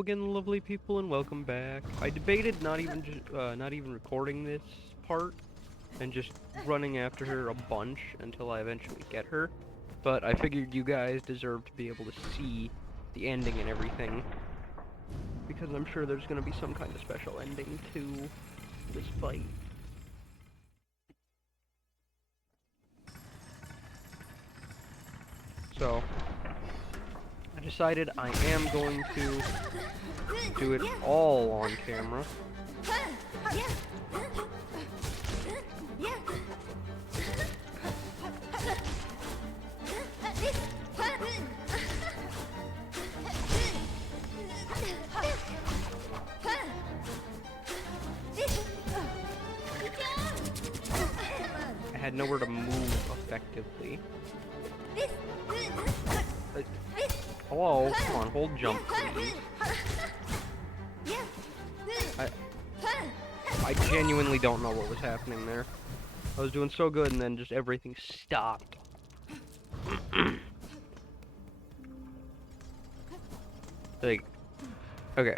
Again, lovely people, and welcome back. I debated not even recording this part and just running after her a bunch until I eventually get her, but I figured you guys deserve to be able to see the ending and everything, because I'm sure there's gonna be some kind of special ending to this fight. So, I decided I am going to do it all on camera. I had nowhere to move effectively. Hello? Come on, hold jump, please. I genuinely don't know what was happening there. I was doing so good and then just everything stopped. Like, okay.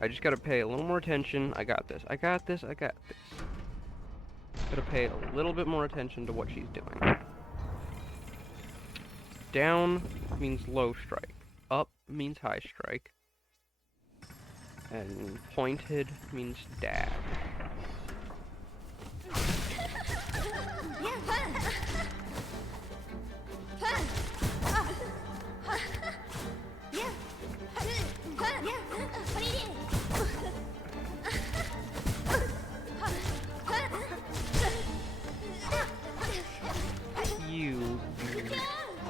I just gotta pay a little more attention. I got this. Gotta pay a little bit more attention to what she's doing. Down means low strike. Up means high strike. And pointed means dash. You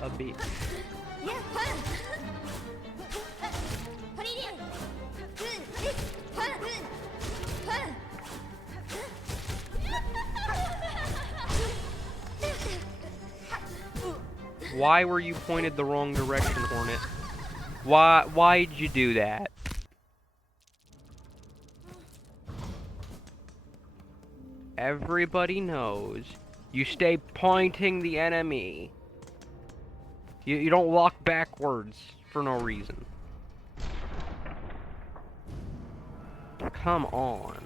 a bitch. Why were you pointed the wrong direction, Hornet? Why'd you do that? Everybody knows you stay pointing the enemy. You don't walk backwards for no reason. Come on.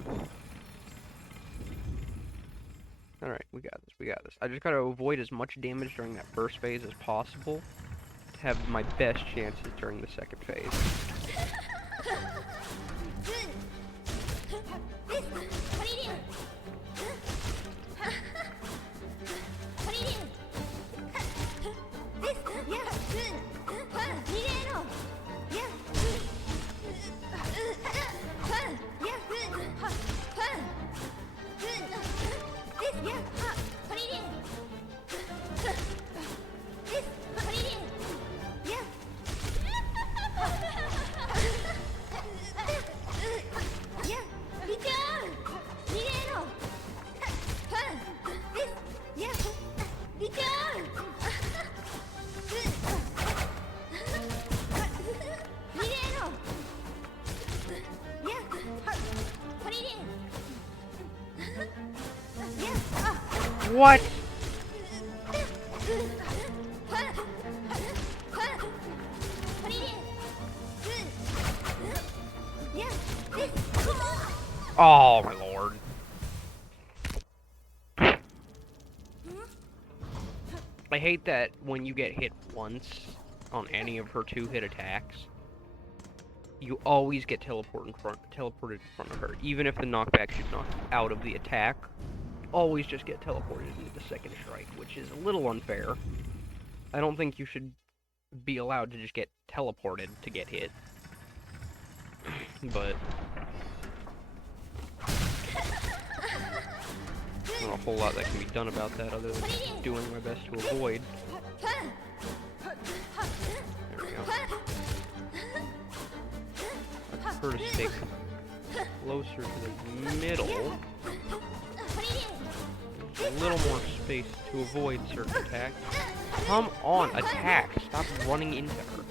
Alright, we got this. I just gotta avoid as much damage during that first phase as possible to have my best chances during the second phase. What? Oh my lord. I hate that when you get hit once on any of her two-hit attacks, you always get teleported in front of her. Even if the knockback should knock you out of the attack, you always just get teleported into the second strike, which is a little unfair. I don't think you should be allowed to just get teleported to get hit. But not a whole lot that can be done about that other than doing my best to avoid. There we go. I prefer to stay closer to the middle. A little more space to avoid certain attacks. Come on, attack! Stop running into her.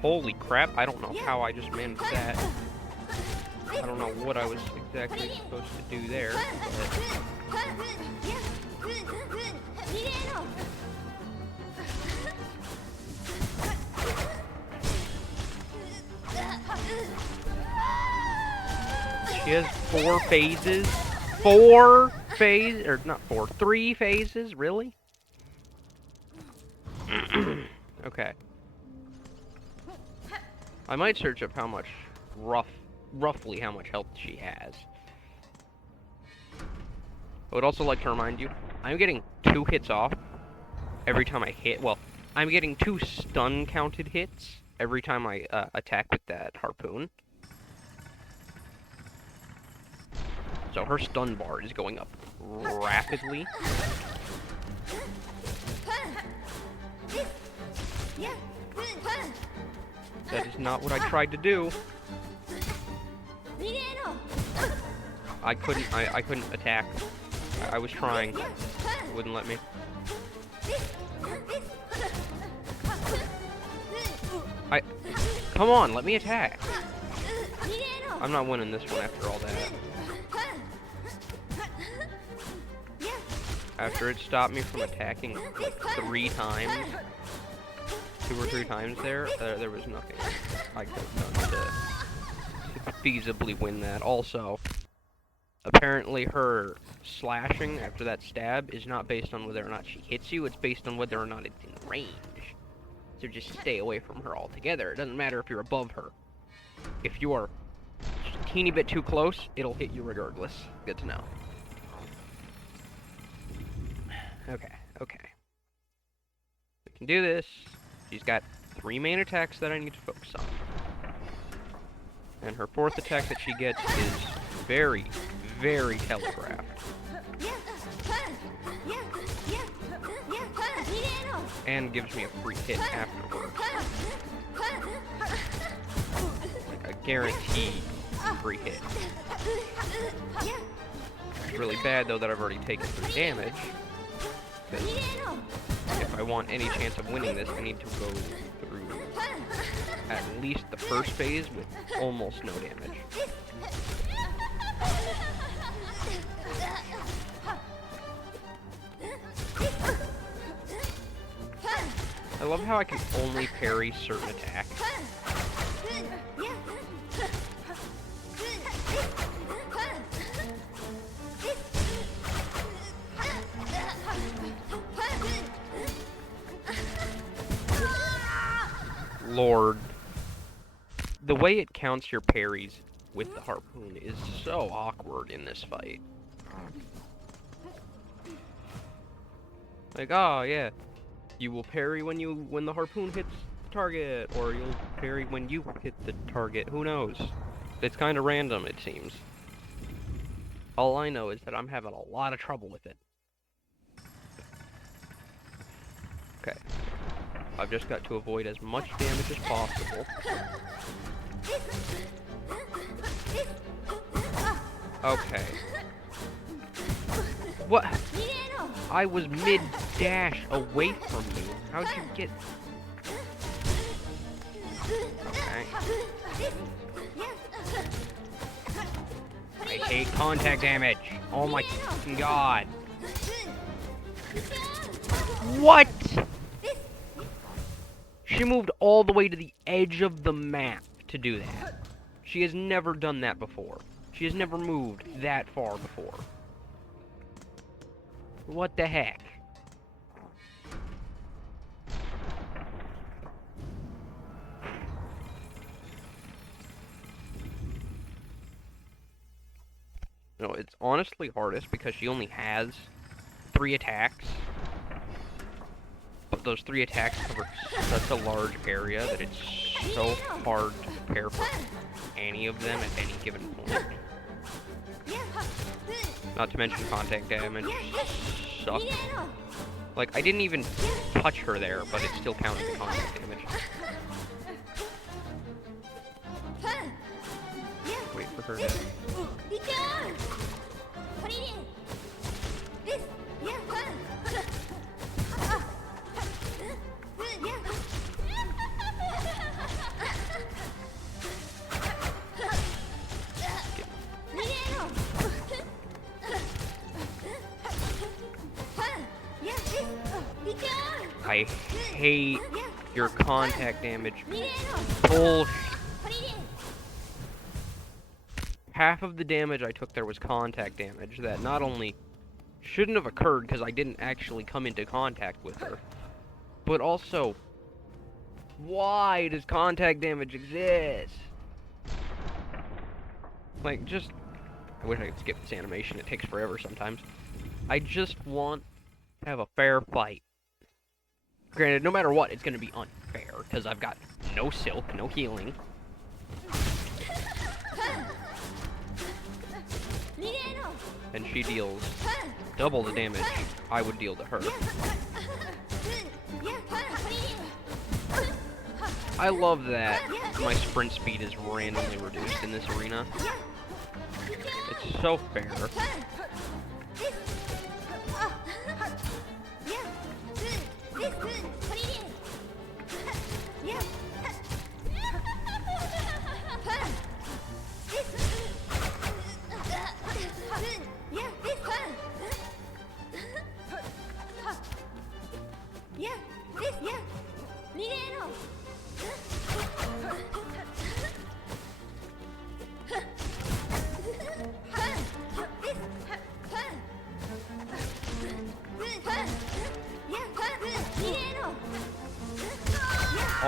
Holy crap, I don't know how I just managed that. I don't know what I was exactly supposed to do there, but... She has 4 phases? 4 phases? Or not 4, 3 phases? Really? Okay. I might search up how much, roughly how much health she has. I would also like to remind you, I'm getting 2 hits off every time I hit. Well, I'm getting 2 stun counted hits every time I attack with that harpoon. So her stun bar is going up rapidly. That is not what I tried to do. I couldn't attack. I was trying. It wouldn't let me. Come on, let me attack. I'm not winning this one after all that. After it stopped me from attacking like 3 times, 2 or 3 times there was nothing I could have done to feasibly win that. Also, apparently her slashing after that stab is not based on whether or not she hits you, it's based on whether or not it's in range. So just stay away from her altogether. It doesn't matter if you're above her. If you are just a teeny bit too close, it'll hit you regardless. Good to know. Okay. We can do this. She's got 3 main attacks that I need to focus on. And her 4th attack that she gets is very, very telegraphed. And gives me a free hit afterwards. Like a guaranteed free hit. It's really bad though that I've already taken 3 damage. Because if I want any chance of winning this, I need to go through at least the first phase with almost no damage. I love how I can only parry certain attacks. Lord. The way it counts your parries with the harpoon is so awkward in this fight. Like, oh yeah, you will parry when the harpoon hits the target, or you'll parry when you hit the target. Who knows? It's kind of random, it seems. All I know is that I'm having a lot of trouble with it. Okay. I've just got to avoid as much damage as possible. Okay. What? I was mid-dash away from you. How'd you get... Okay. I hate contact damage. Oh my god. What? She moved all the way to the edge of the map to do that. She has never done that before. She has never moved that far before. What the heck? No, it's honestly hardest because she only has 3 attacks. But those 3 attacks cover such a large area that it's so hard to prepare for any of them at any given point. Not to mention contact damage sucks. Like, I didn't even touch her there, but it still counted the contact damage. Wait for her to... I hate your contact damage. Bullshit. Half of the damage I took there was contact damage that not only shouldn't have occurred because I didn't actually come into contact with her, but also, why does contact damage exist? Like, just... I wish I could skip this animation, it takes forever sometimes. I just want to have a fair fight. Granted, no matter what, it's going to be unfair, because I've got no silk, no healing. And she deals double the damage I would deal to her. I love that my sprint speed is randomly reduced in this arena. It's so fair.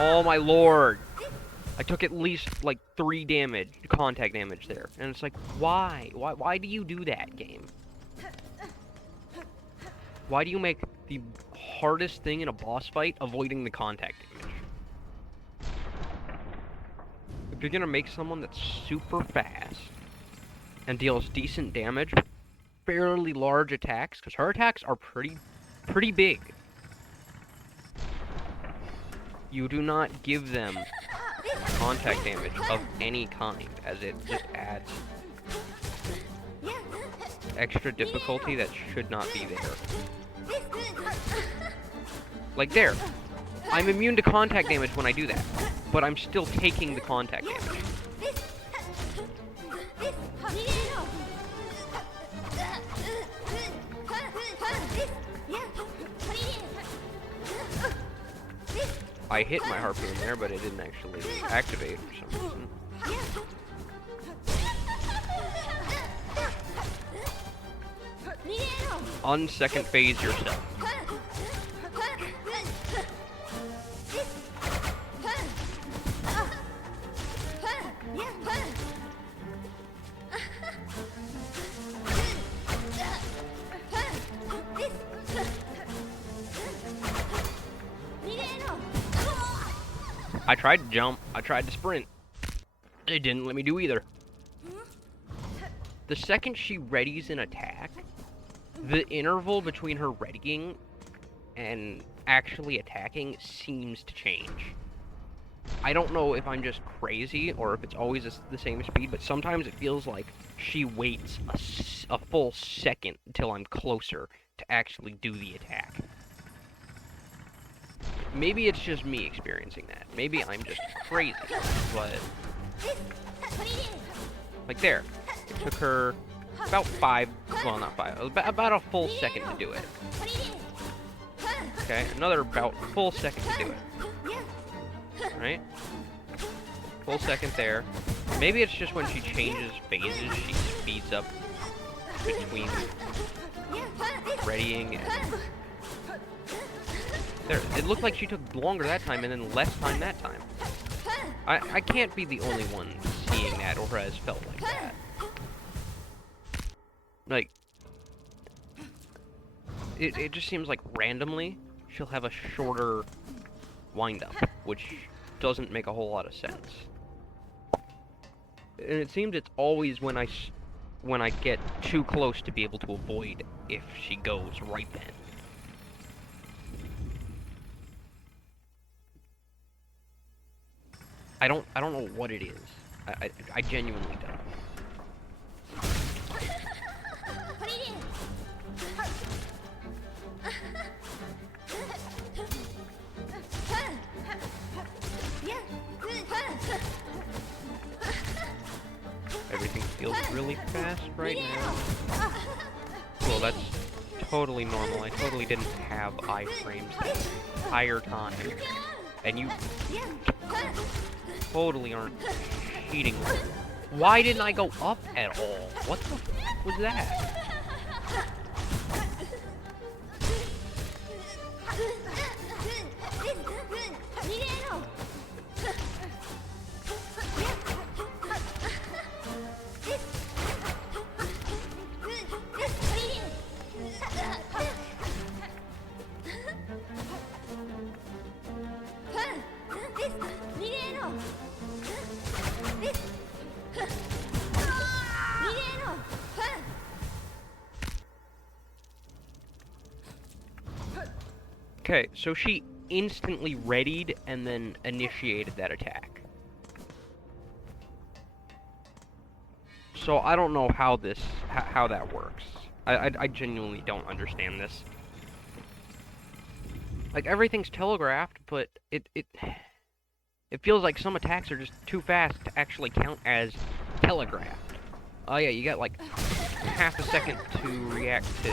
Oh my lord! I took at least like 3 damage, contact damage there. And it's like, why? Why do you do that, game? Why do you make the hardest thing in a boss fight avoiding the contact damage? If you're gonna make someone that's super fast and deals decent damage, fairly large attacks, because her attacks are pretty big. You do not give them contact damage of any kind, as it just adds extra difficulty that should not be there. Like there, I'm immune to contact damage when I do that, but I'm still taking the contact damage. I hit my harpoon there, but it didn't actually activate for some reason. Unsecond phase yourself. I tried to jump, I tried to sprint. It didn't let me do either. The second she readies an attack, the interval between her readying and actually attacking seems to change. I don't know if I'm just crazy or if it's always the same speed, but sometimes it feels like she waits a full second until I'm closer to actually do the attack. Maybe it's just me experiencing that. Maybe I'm just crazy, but... Like there. It took her about 5... Well, not 5. About a full second to do it. Okay, another about full second to do it. Right? Full second there. Maybe it's just when she changes phases, she speeds up between readying and... There, it looked like she took longer that time and then less time that time. I can't be the only one seeing that or has felt like that. Like, it just seems like randomly she'll have a shorter wind-up, which doesn't make a whole lot of sense. And it seems it's always when I get too close to be able to avoid if she goes right then. I don't know what it is. I genuinely don't. Everything feels really fast right now. Well, that's totally normal. I totally didn't have iframes the entire time. And you totally aren't cheating. Why didn't I go up at all? What the f was that? Okay, so she instantly readied and then initiated that attack. So I don't know how how that works. I genuinely don't understand this. Like, everything's telegraphed, but it feels like some attacks are just too fast to actually count as telegraphed. Oh yeah, you got like half a second to react to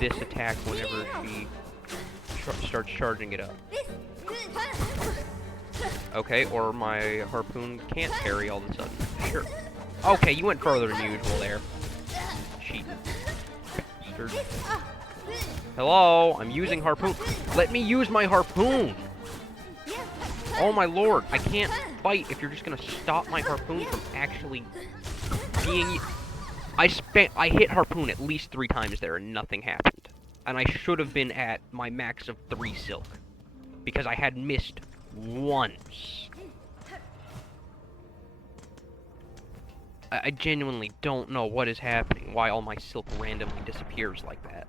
this attack whenever she starts charging it up. Okay, or my harpoon can't parry all of a sudden. Sure. Okay, you went further than usual there. Cheating. Hello, I'm using harpoon. Let me use my harpoon! Oh my lord, I can't fight if you're just gonna stop my harpoon from actually being... I hit harpoon at least 3 times there and nothing happened. And I should have been at my max of 3 silk. Because I had missed once. I genuinely don't know what is happening, why all my silk randomly disappears like that.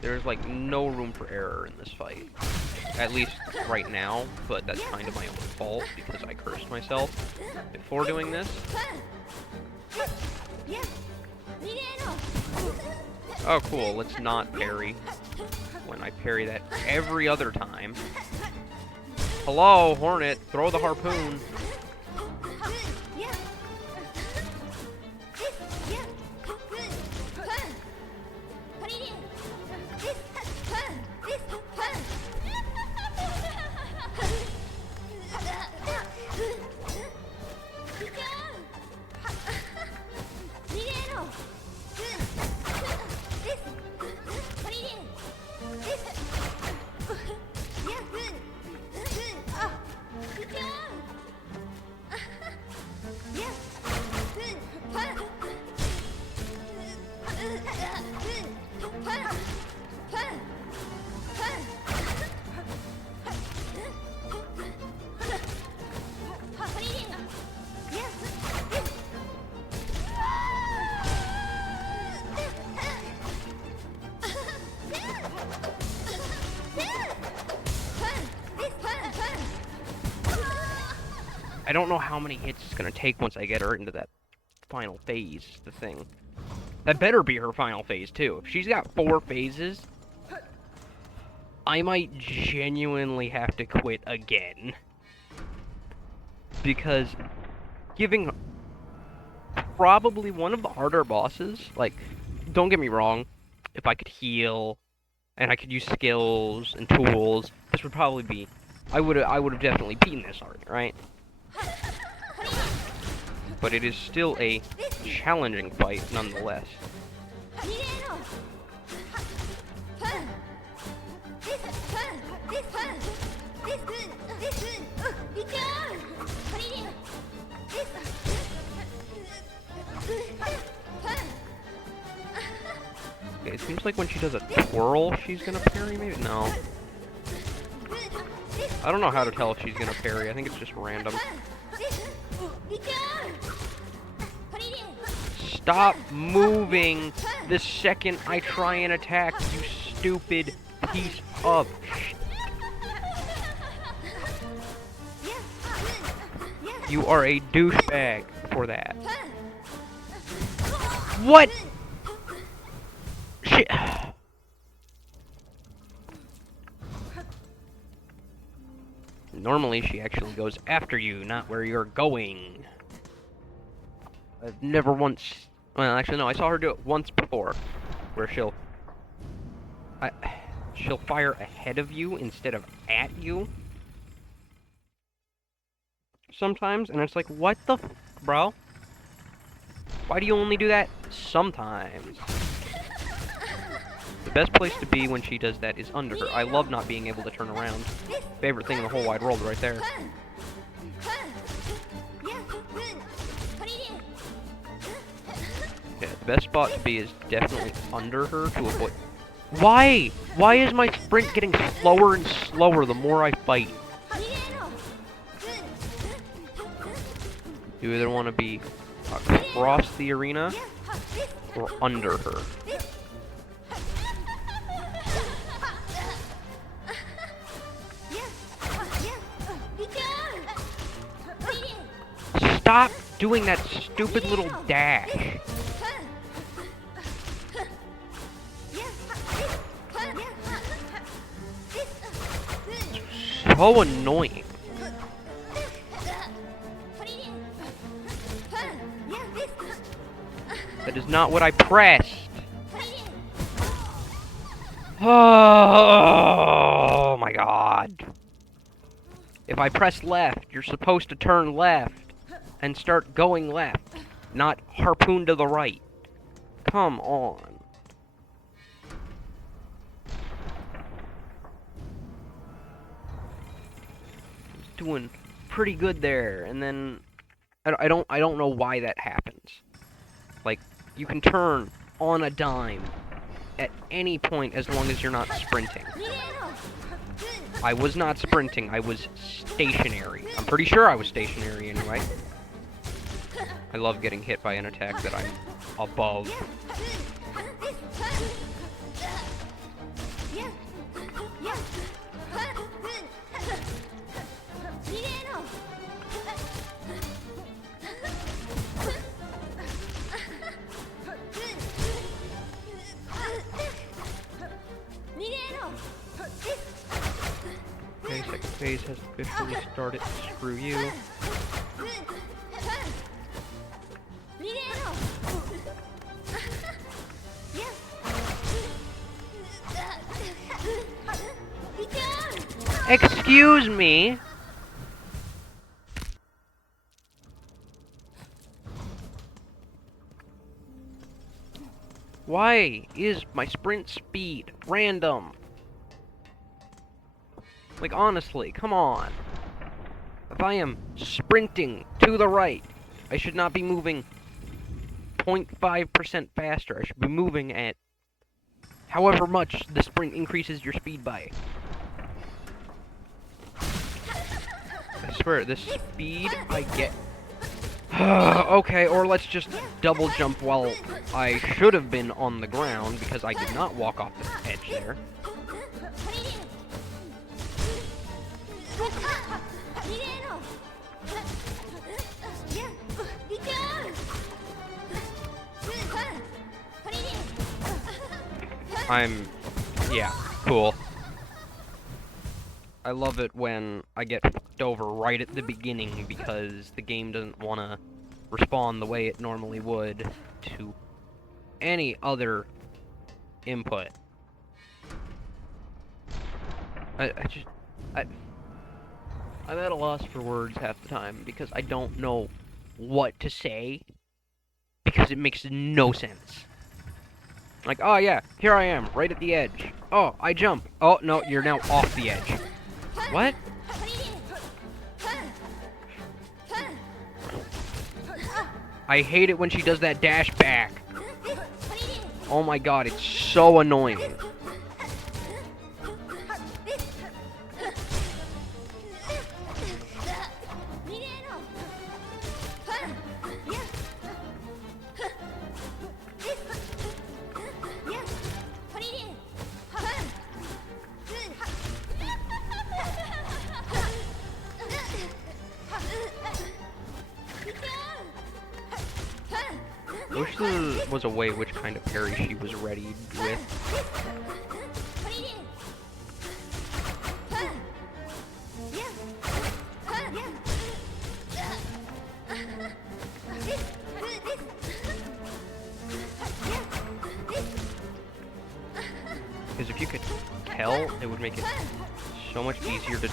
There's like no room for error in this fight. At least right now, but that's kind of my own fault because I cursed myself before doing this. Oh cool, let's not parry when I parry that every other time. Hello, Hornet, throw the harpoon. I don't know how many hits it's gonna take once I get her into that final phase, the thing. That better be her final phase, too. If she's got 4 phases, I might genuinely have to quit again. Because giving probably one of the harder bosses, like, don't get me wrong, if I could heal, and I could use skills and tools, this would probably be... I would have definitely beaten this already, right? But it is still a challenging fight, nonetheless. Okay, it seems like when she does a twirl, she's gonna parry, maybe? No. I don't know how to tell if she's gonna parry. I think it's just random. Stop moving the second I try and attack, you stupid piece of shit. You are a douchebag for that. What? Shit. Normally, she actually goes after you, not where you're going. I've never once... Well, actually, no, I saw her do it once before, where she'll fire ahead of you instead of at you. Sometimes, and it's like, what the bro? Why do you only do that sometimes? The best place to be when she does that is under her. I love not being able to turn around. Favorite thing in the whole wide world right there. Yeah, the best spot to be is definitely under her to avoid... Why? Why is my sprint getting slower and slower the more I fight? You either want to be across the arena or under her. Stop doing that stupid little dash. So annoying. That is not what I pressed. Oh my god. If I press left, you're supposed to turn left and start going left, not harpoon to the right. Come on. Doing pretty good there, and then I don't know why that happens. Like, you can turn on a dime at any point as long as you're not sprinting. I was not sprinting, I was stationary. I'm pretty sure I was stationary anyway. I love getting hit by an attack that I'm above. Okay, second phase has officially started. Screw you. Excuse me? Why is my sprint speed random? Like, honestly, come on. If I am sprinting to the right, I should not be moving 0.5% faster. I should be moving at however much the sprint increases your speed by. I swear, the speed I get... Okay, or let's just double jump while I should have been on the ground because I did not walk off the edge there. Yeah, cool. I love it when I get fucked over right at the beginning because the game doesn't want to respond the way it normally would to any other input. I'm at a loss for words half the time because I don't know what to say because it makes no sense. Like, oh yeah, here I am, right at the edge. Oh, I jump. Oh, no, you're now off the edge. What? I hate it when she does that dash back. Oh my god, it's so annoying. I wish there was a way which kind of parry she was ready with. if you could tell, it would make it so much easier to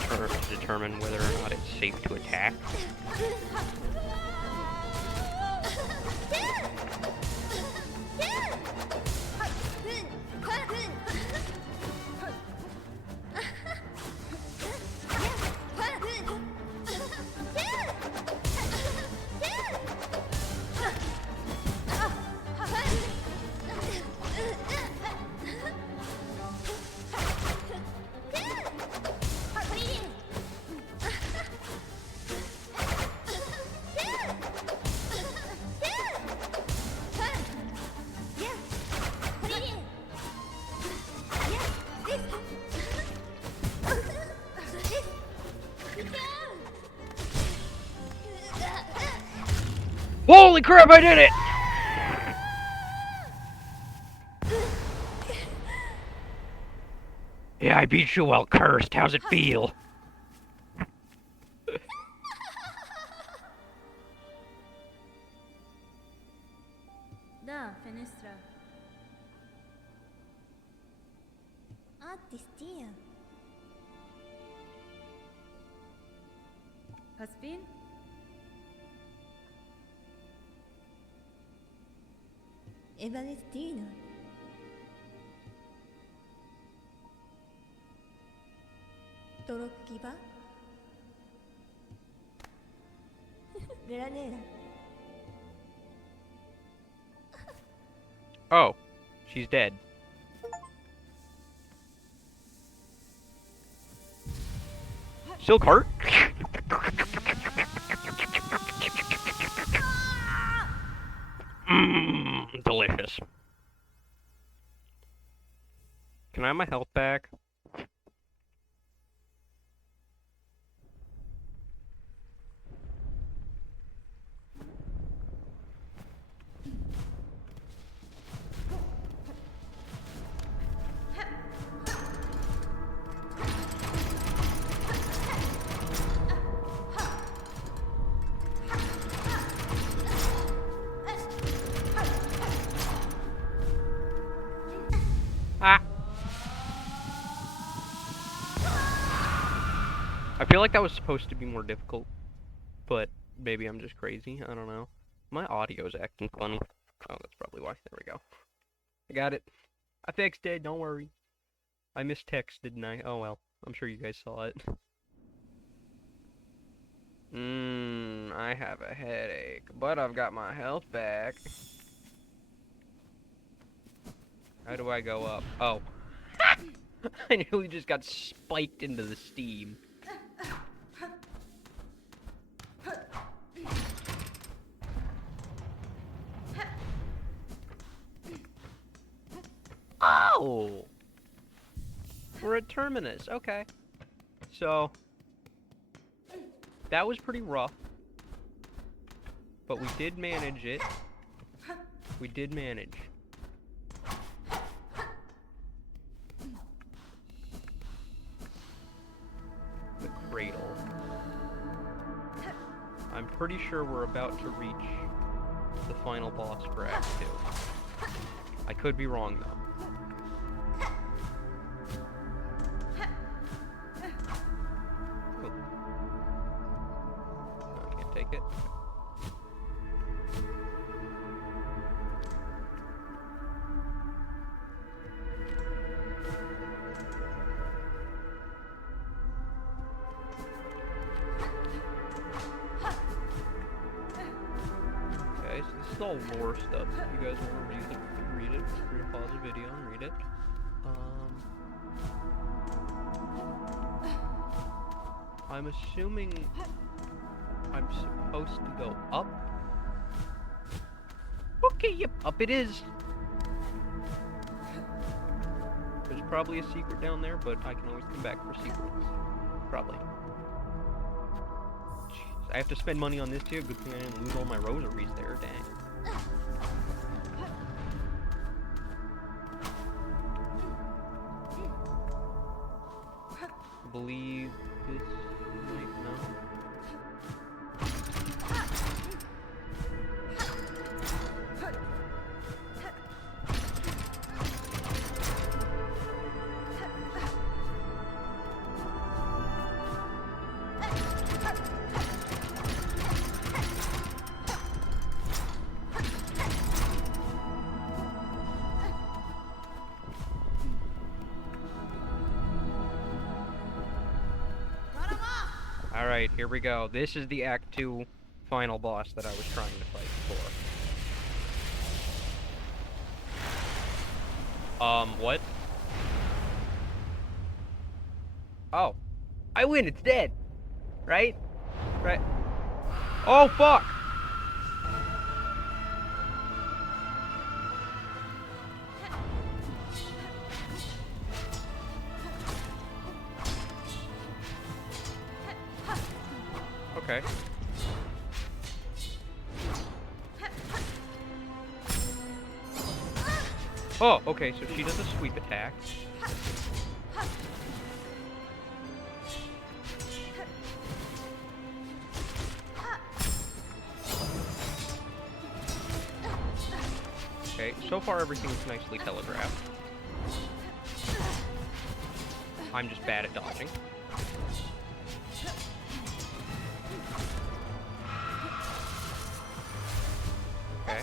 determine whether or not it's safe to attack. Holy crap, I did it! Yeah, I beat you while cursed. How's it feel? Da, fenestra. Artistia. Caspin? Evalestino. Torokkiba? Veranera. Oh, she's dead. Silk heart? Delicious. Can I have my health back? Ah! I feel like that was supposed to be more difficult, but maybe I'm just crazy. I don't know. My audio's acting funny. Oh, that's probably why. There we go. I got it. I fixed it, don't worry. I missed text, didn't I? Oh well. I'm sure you guys saw it. I have a headache, but I've got my health back. How do I go up? Oh. I nearly just got spiked into the steam. Oh! We're at Terminus, okay. So, that was pretty rough. But we did manage it. We did manage. The cradle. I'm pretty sure we're about to reach the final boss for Act 2. I could be wrong, though. Oh. No, I can't take it. Okay, so this is all lore stuff. If you guys want to read it, feel free to pause the video and read it. I'm assuming I'm supposed to go up. Okay, yep, up it is. There's probably a secret down there, but I can always come back for secrets. Probably. Jeez, I have to spend money on this too. Good thing I didn't lose all my rosaries there, dang. I believe this might know. Alright, here we go. This is the Act 2 final boss that I was trying to fight for. What? Oh. I win, it's dead! Right? Right. Oh, fuck! Okay. Oh, okay, so she does a sweep attack. Okay, so far everything's nicely telegraphed. I'm just bad at dodging. Okay.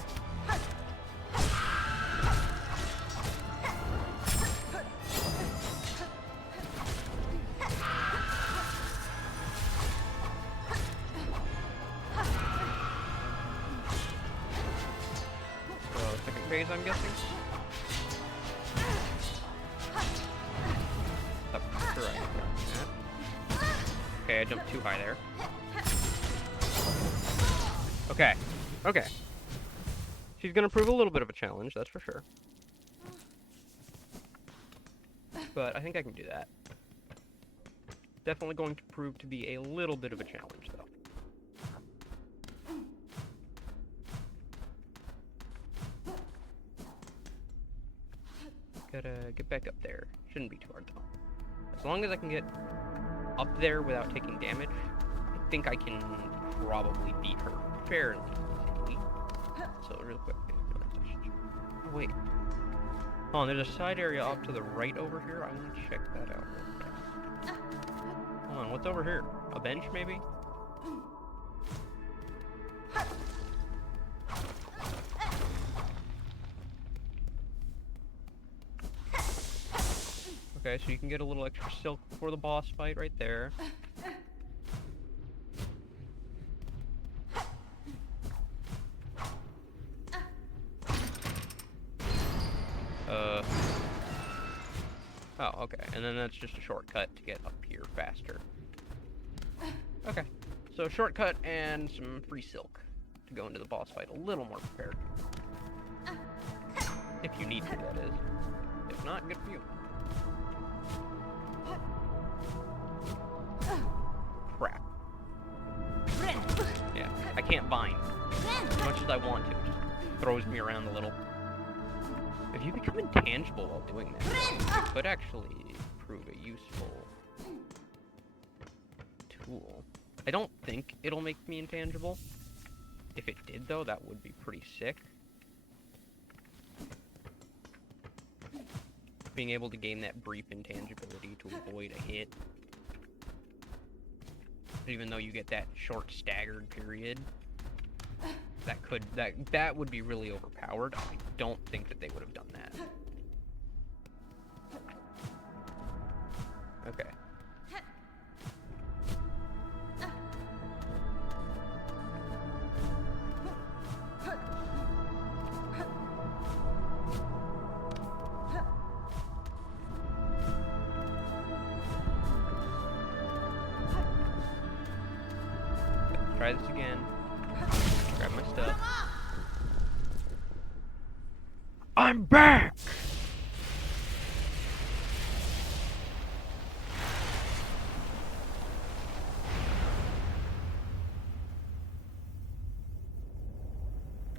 Second phase, I'm guessing? Up, right. Okay, I jumped too high there. Okay. Okay. She's gonna prove a little bit of a challenge, that's for sure. But I think I can do that. Definitely going to prove to be a little bit of a challenge, though. Gotta get back up there. Shouldn't be too hard, though. As long as I can get up there without taking damage, I think I can probably beat her fairly easily. So, real quick. Oh, wait. Oh, there's a side area off to the right over here. I want to check that out real quick. Hold on, what's over here? A bench, maybe? Okay, so you can get a little extra silk before the boss fight right there. Oh, okay, and then that's just a shortcut to get up here faster. Okay, so shortcut and some free silk to go into the boss fight a little more prepared. If you need to, that is. If not, good for you. Crap. Yeah, I can't bind. As much as I want to, it just throws me around a little. If you become intangible while doing that, it could actually prove a useful tool. I don't think it'll make me intangible. If it did, though, that would be pretty sick. Being able to gain that brief intangibility to avoid a hit. Even though you get that short staggered period, that would be really overpowered. I don't think that they would have done that. Okay. Try this again. Grab my stuff. I'm back!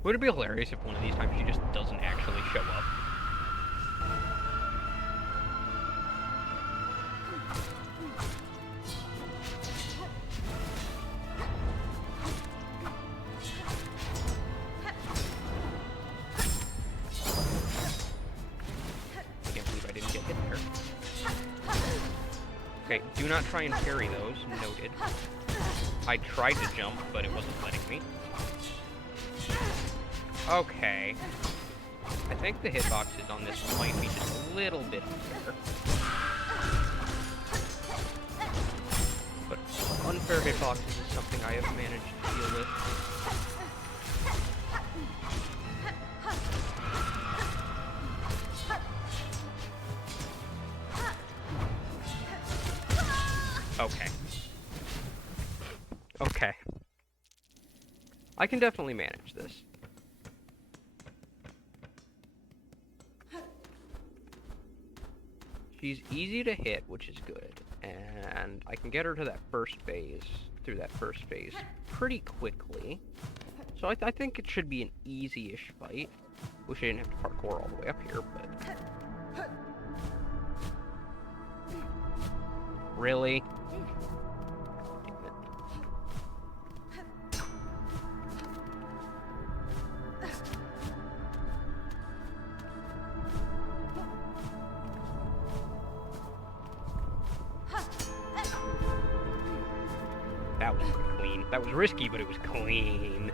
Would it be hilarious if one of these times she just doesn't actually show up? Okay, do not try and parry those, noted. I tried to jump, but it wasn't letting me. Okay. I think the hitboxes on this one might be just a little bit unfair. But unfair hitboxes is something I have managed to deal with. Okay. Okay. I can definitely manage this. She's easy to hit, which is good, and I can get her to that first phase, through that first phase, pretty quickly. So I think it should be an easy-ish fight. Wish I didn't have to parkour all the way up here, but... Really? That was pretty clean. That was risky, but it was clean.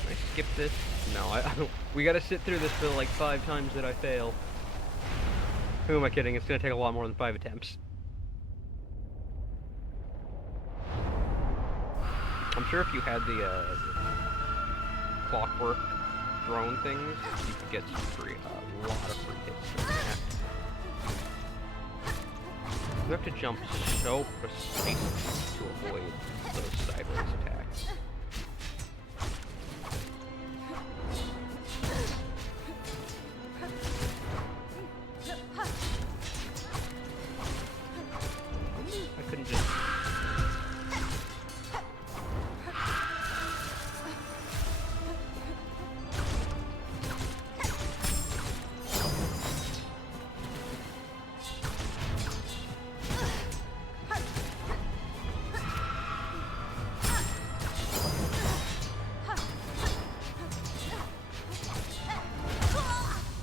Can I skip this? No, we gotta sit through this for like 5 times that I fail. Who am I kidding? It's gonna take a lot more than 5 attempts. I'm sure if you had the clockwork drone things, you could get some a lot of free hits from that. You have to jump so precisely to avoid those sideways attacks. I couldn't just...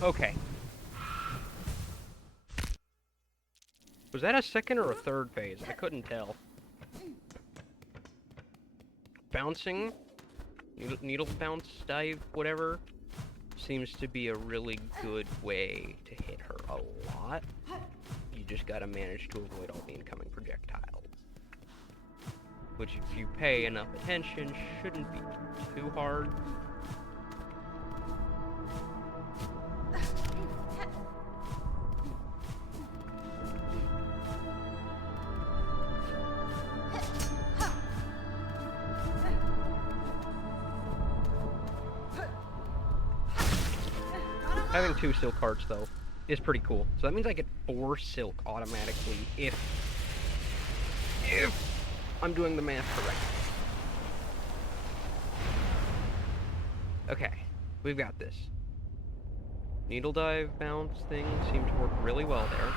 Okay. Was that a second or a third phase? I couldn't tell. Bouncing, needle bounce, dive, whatever, seems to be a really good way to hit her a lot. You just gotta manage to avoid all the incoming projectiles. Which, if you pay enough attention, shouldn't be too hard. Having 2 silk hearts, though, is pretty cool. So that means I get 4 silk automatically if I'm doing the math correctly. Okay, we've got this. Needle dive bounce thing seemed to work really well there.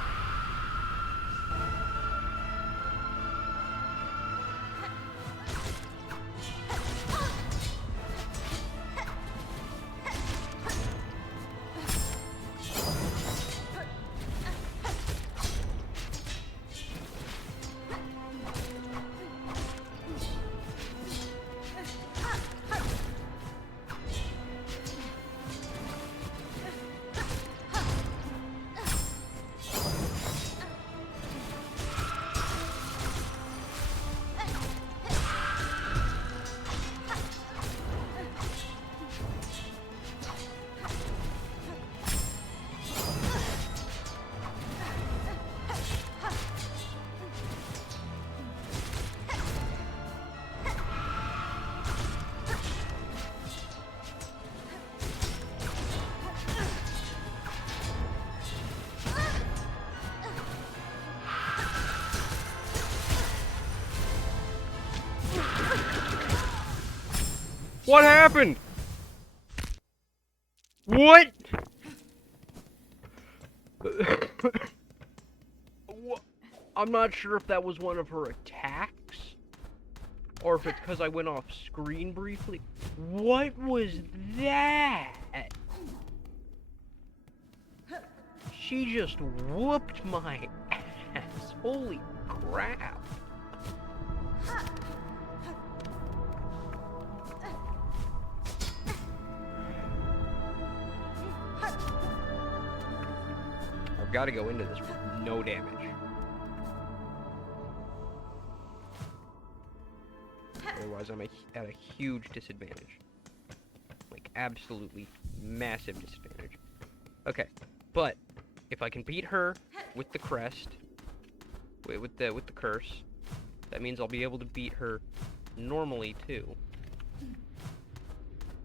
What happened? What? I'm not sure if that was one of her attacks, or if it's because I went off screen briefly. What was that? She just whooped my ass. Holy crap. gotta go into this with no damage. Otherwise, I'm at a huge disadvantage. Like, absolutely massive disadvantage. Okay, but if I can beat her with the crest, with the curse, that means I'll be able to beat her normally too.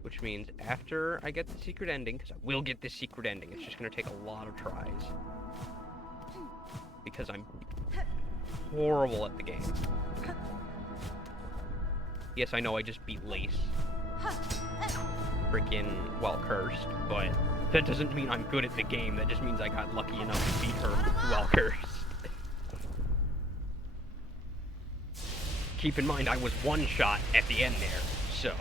Which means after I get the secret ending, because I will get this secret ending, it's just gonna take a lot of tries. Because I'm horrible at the game. Yes, I know I just beat Lace. Freaking, well, cursed, but that doesn't mean I'm good at the game. That just means I got lucky enough to beat her while cursed. Keep in mind, I was one shot at the end there, so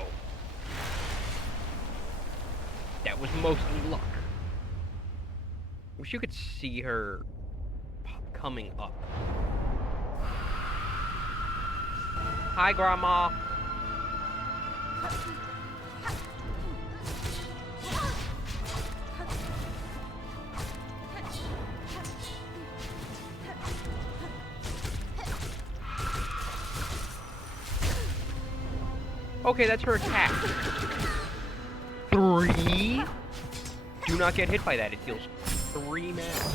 that was mostly luck. Wish you could see her coming up. Hi, Grandma. Okay, that's her attack. 3? Do not get hit by that. It deals 3 max.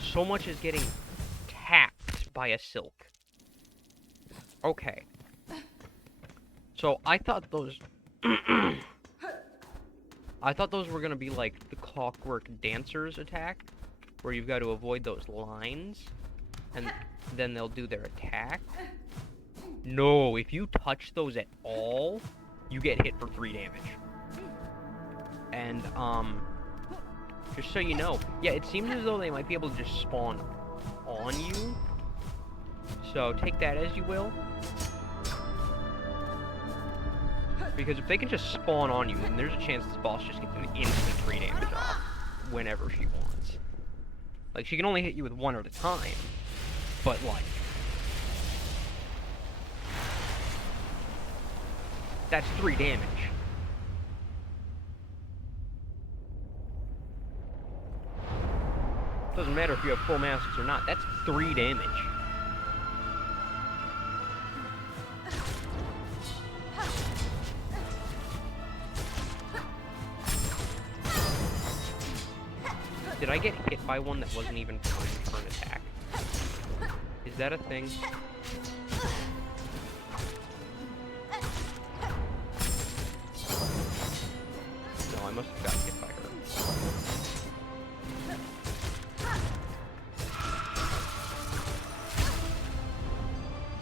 So much is getting tapped by a silk. Okay. So I thought those I thought those were gonna be like the Clockwork Dancer's attack, where you've got to avoid those lines, and then they'll do their attack. No, if you touch those at all, you get hit for 3 damage. And, just so you know, yeah, it seems as though they might be able to just spawn on you. So take that as you will. Because if they can just spawn on you, then there's a chance this boss just gets an instant 3 damage off whenever she wants. Like, she can only hit you with 1 at a time, but like, that's 3 damage. Doesn't matter if you have full masks or not, that's 3 damage. Did I get hit by one that wasn't even timed for an attack? Is that a thing? No, I must have got hit by her.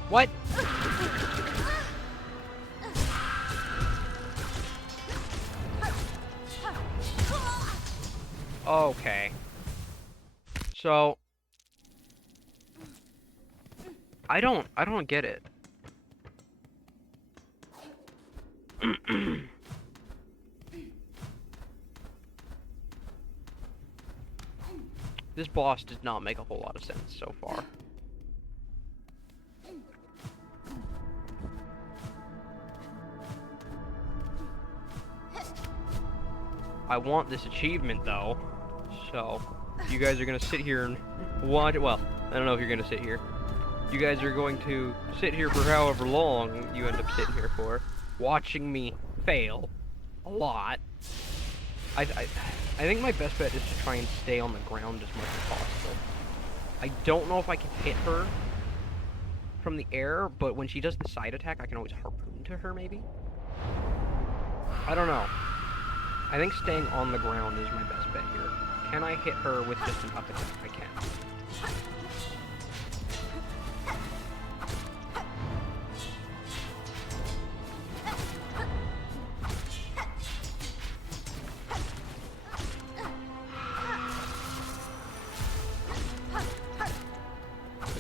What? Okay. So I don't get it. This boss does not make a whole lot of sense so far. I want this achievement though, so you guys are gonna sit here and watch. Well, I don't know if you're gonna sit here. You guys are going to sit here for however long you end up sitting here for, watching me fail a lot. I think my best bet is to try and stay on the ground as much as possible. I don't know if I can hit her from the air, but when she does the side attack, I can always harpoon to her, maybe? I don't know. I think staying on the ground is my best bet here. Can I hit her with just an up attack? I can.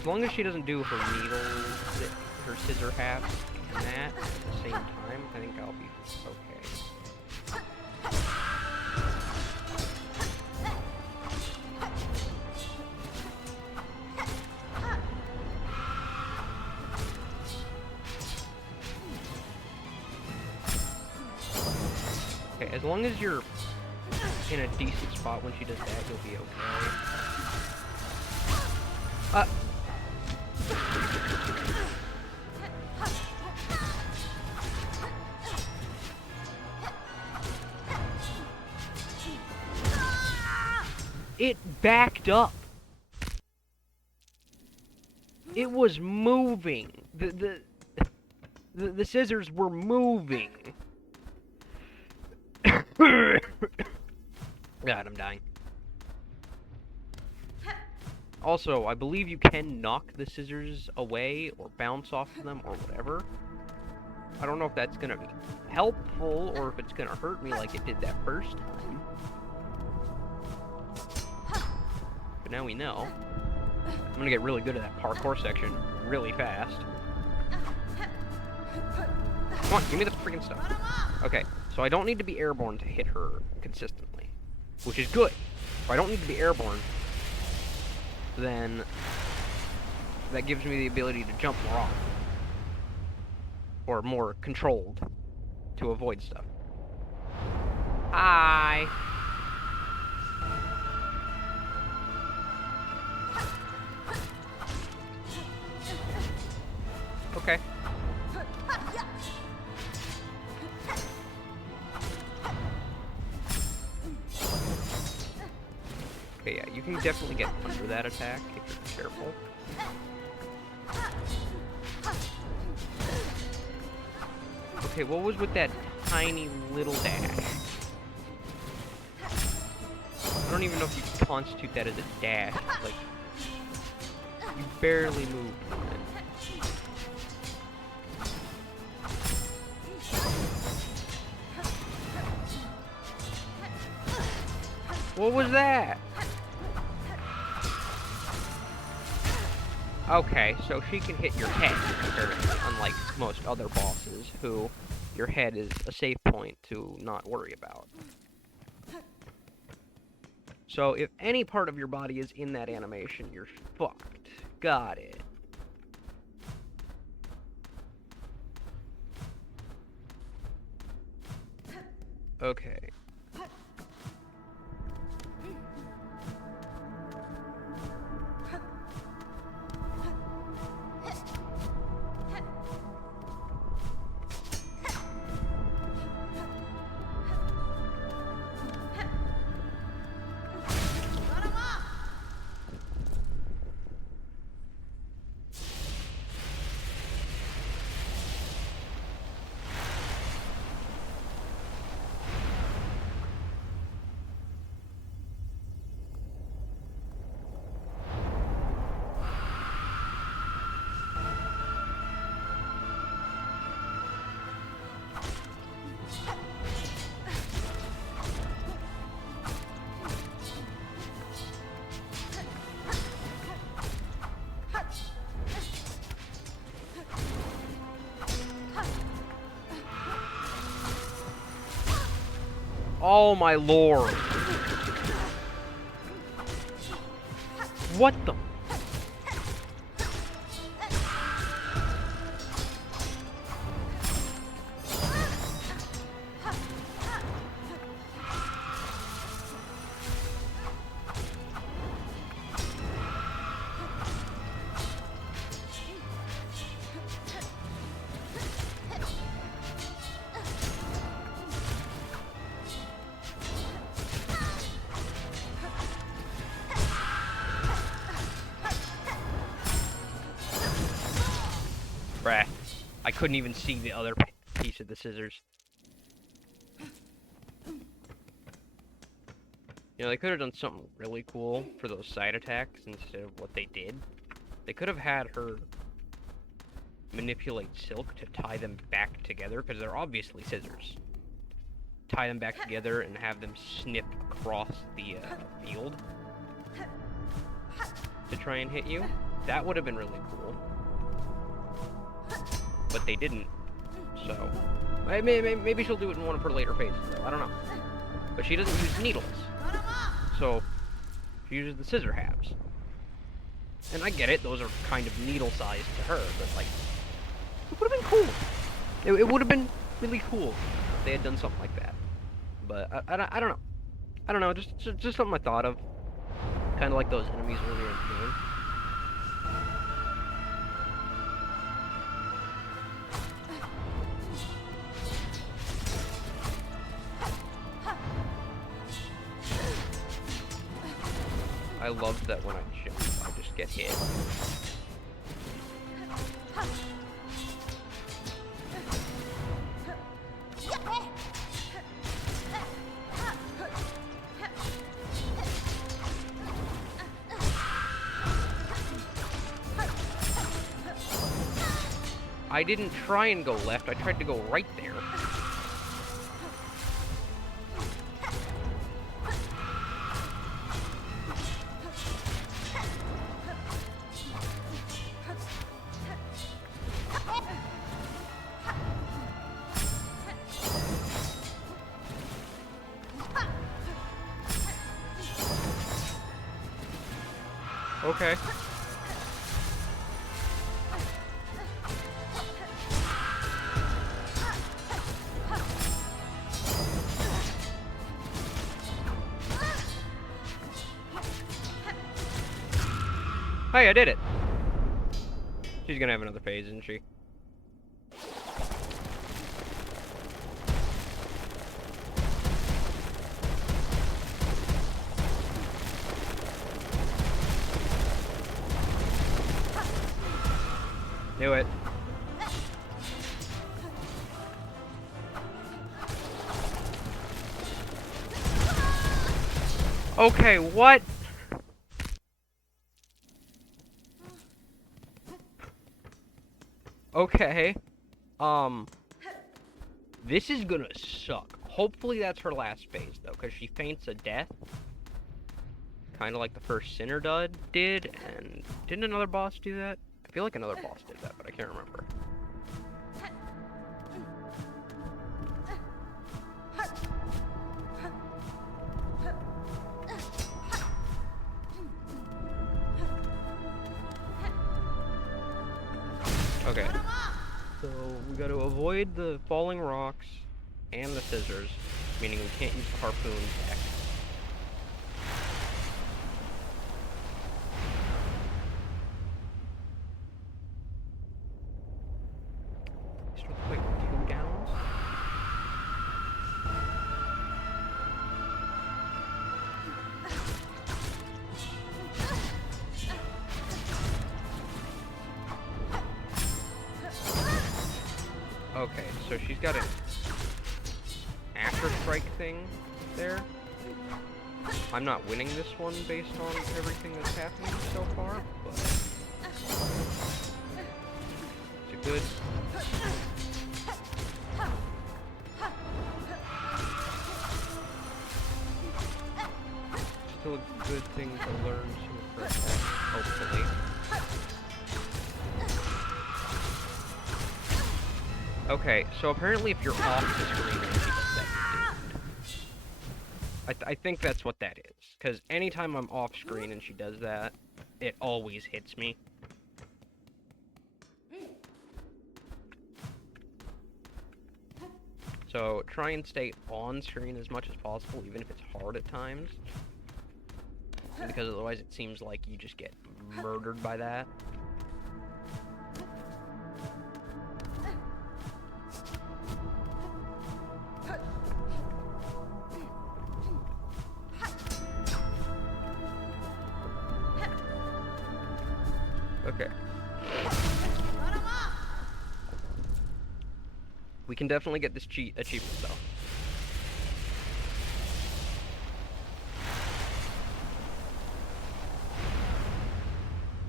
long as she doesn't do her needle, her scissor halves, and that at the same time, I think I'll be okay. Okay, as long as you're in a decent spot when she does that, you'll be okay. It backed up. It was moving. The scissors were moving. God, I'm dying. Also, I believe you can knock the scissors away or bounce off of them or whatever. I don't know if that's gonna be helpful or if it's gonna hurt me like it did that first time. But now we know. I'm gonna get really good at that parkour section really fast. Come on, give me the freaking stuff. Okay, so I don't need to be airborne to hit her consistently, which is good. If I don't need to be airborne, then that gives me the ability to jump more often. Or more controlled to avoid stuff. Hi! Okay. Okay, yeah, you can definitely get under that attack if you're careful. Okay, what was with that tiny little dash? I don't even know if you can constitute that as a dash. Like, you barely moved from it. What was that? Okay, so she can hit your head, apparently, unlike most other bosses, who your head is a safe point to not worry about. So if any part of your body is in that animation, you're fucked. Got it. Okay. Oh my lord. What the? Bruh. I couldn't even see the other piece of the scissors. You know, they could have done something really cool for those side attacks instead of what they did. They could have had her manipulate silk to tie them back together, because they're obviously scissors. Tie them back together and have them snip across the field to try and hit you. That would have been really cool. But they didn't. So, maybe she'll do it in one of her later phases, though. I don't know. But she doesn't use needles. So, she uses the scissor halves. And I get it, those are kind of needle-sized to her, but, like, it would have been cool. It would have been really cool if they had done something like that. But, I don't know. I don't know, just something I thought of. Kind of like those enemies earlier in the game. I love that when I jump, I just get hit. I didn't try and go left, I tried to go right there. Okay. Hey, I did it! She's gonna have another phase, isn't she? Knew it. Okay, what? Okay. This is gonna suck. Hopefully that's her last phase, though, because she faints a death. Kind of like the first Sinner did, and didn't another boss do that? I feel like another boss did that, but I can't remember. Okay. So, we gotta avoid the falling rocks and the scissors, meaning we can't use the harpoon back. Wait, 2 downs? Okay, so she's got an after strike thing there. I'm not winning this one based on everything that's happening so far, but it's a good... Still a good thing to learn some of her attacks, hopefully. Okay, so apparently if you're off the screen, that's doomed. I think that's what that is. Because anytime I'm off screen and she does that, it always hits me. So try and stay on screen as much as possible, even if it's hard at times. Because otherwise it seems like you just get murdered by that. Okay. We can definitely get this achievement, though.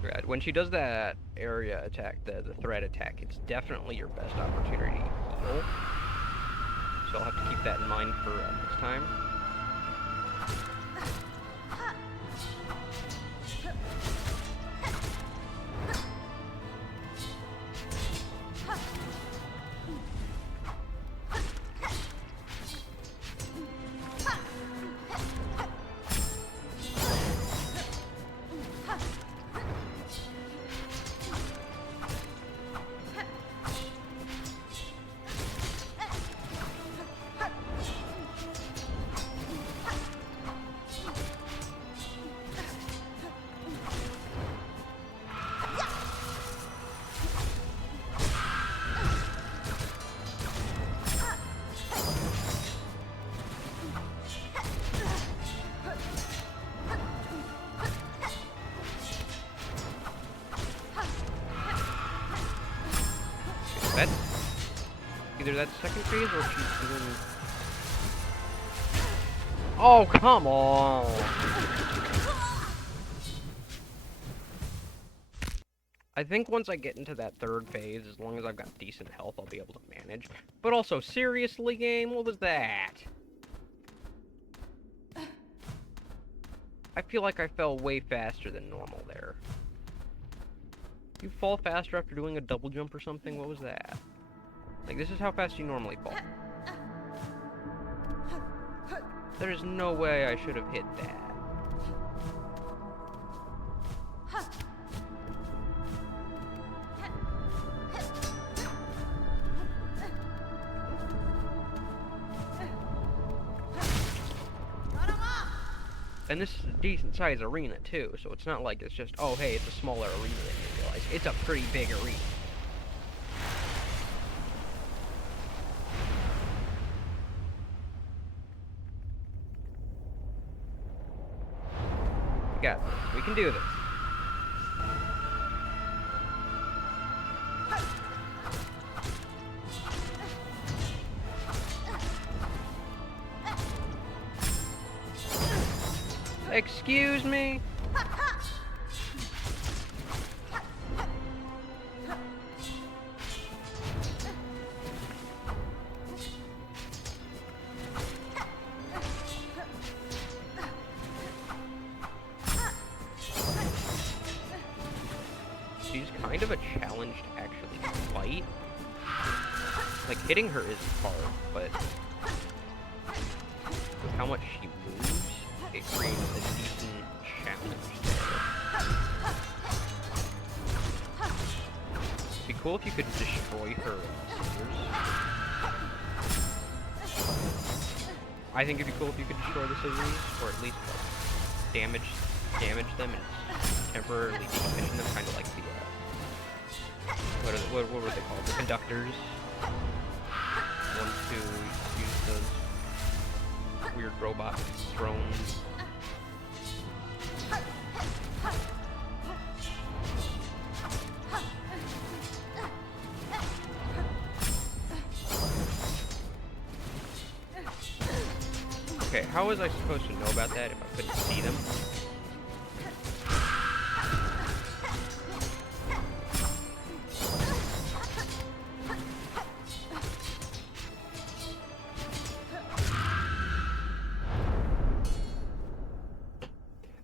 Right. When she does that area attack, the threat attack, it's definitely your best opportunity to heal. So I'll have to keep that in mind for next time. That's either that second phase or she's doing... Oh, come on! I think once I get into that third phase, as long as I've got decent health, I'll be able to manage. But also, seriously, game? What was that? I feel like I fell way faster than normal there. You fall faster after doing a double jump or something? What was that? Like, this is how fast you normally fall. There's no way I should have hit that. And this is a decent sized arena too, so it's not like it's just, oh hey, it's a smaller arena than you realize. It's a pretty big arena. We got this. We can do this. Excuse me? She's kind of a challenge to actually fight. Like, hitting her is hard, but with how much she moves, it creates a decent challenge there. It'd be cool if you could destroy her scissors. I think it'd be cool if you could destroy the scissors, or at least like, damage them and temporarily decommission them, kind of like the what were they called? The conductors. Ones who use those weird robot drones. Okay, how was I supposed to know about that if I couldn't see them?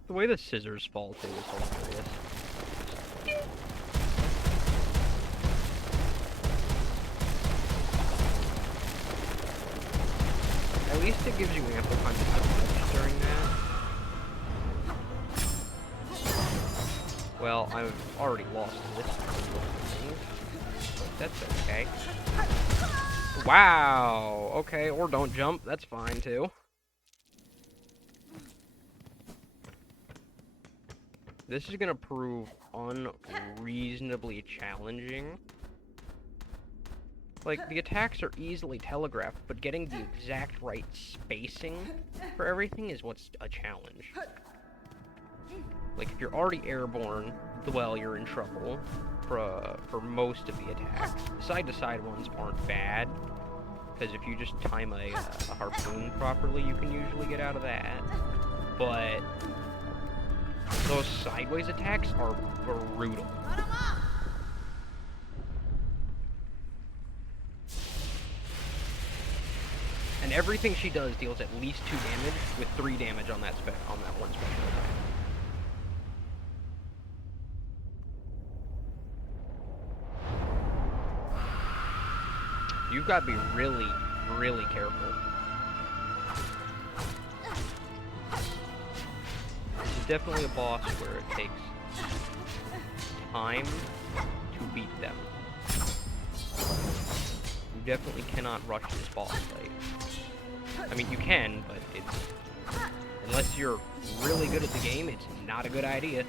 The way the scissors fall too is hilarious. At least it gives you ample time to dodge during that. Well, I've already lost this thing, but that's okay. Wow! Okay, or don't jump, that's fine too. This is gonna prove unreasonably challenging. Like, the attacks are easily telegraphed, but getting the exact right spacing for everything is what's a challenge. Like, if you're already airborne, well, you're in trouble for most of the attacks. Side-to-side ones aren't bad, because if you just time a harpoon properly, you can usually get out of that. But those sideways attacks are brutal. And everything she does deals at least 2 damage, with 3 damage on that one special attack. You've got to be really, really careful. This is definitely a boss where it takes time to beat them. You definitely cannot rush this boss fight. I mean, you can, but it's... unless you're really good at the game, it's not a good idea.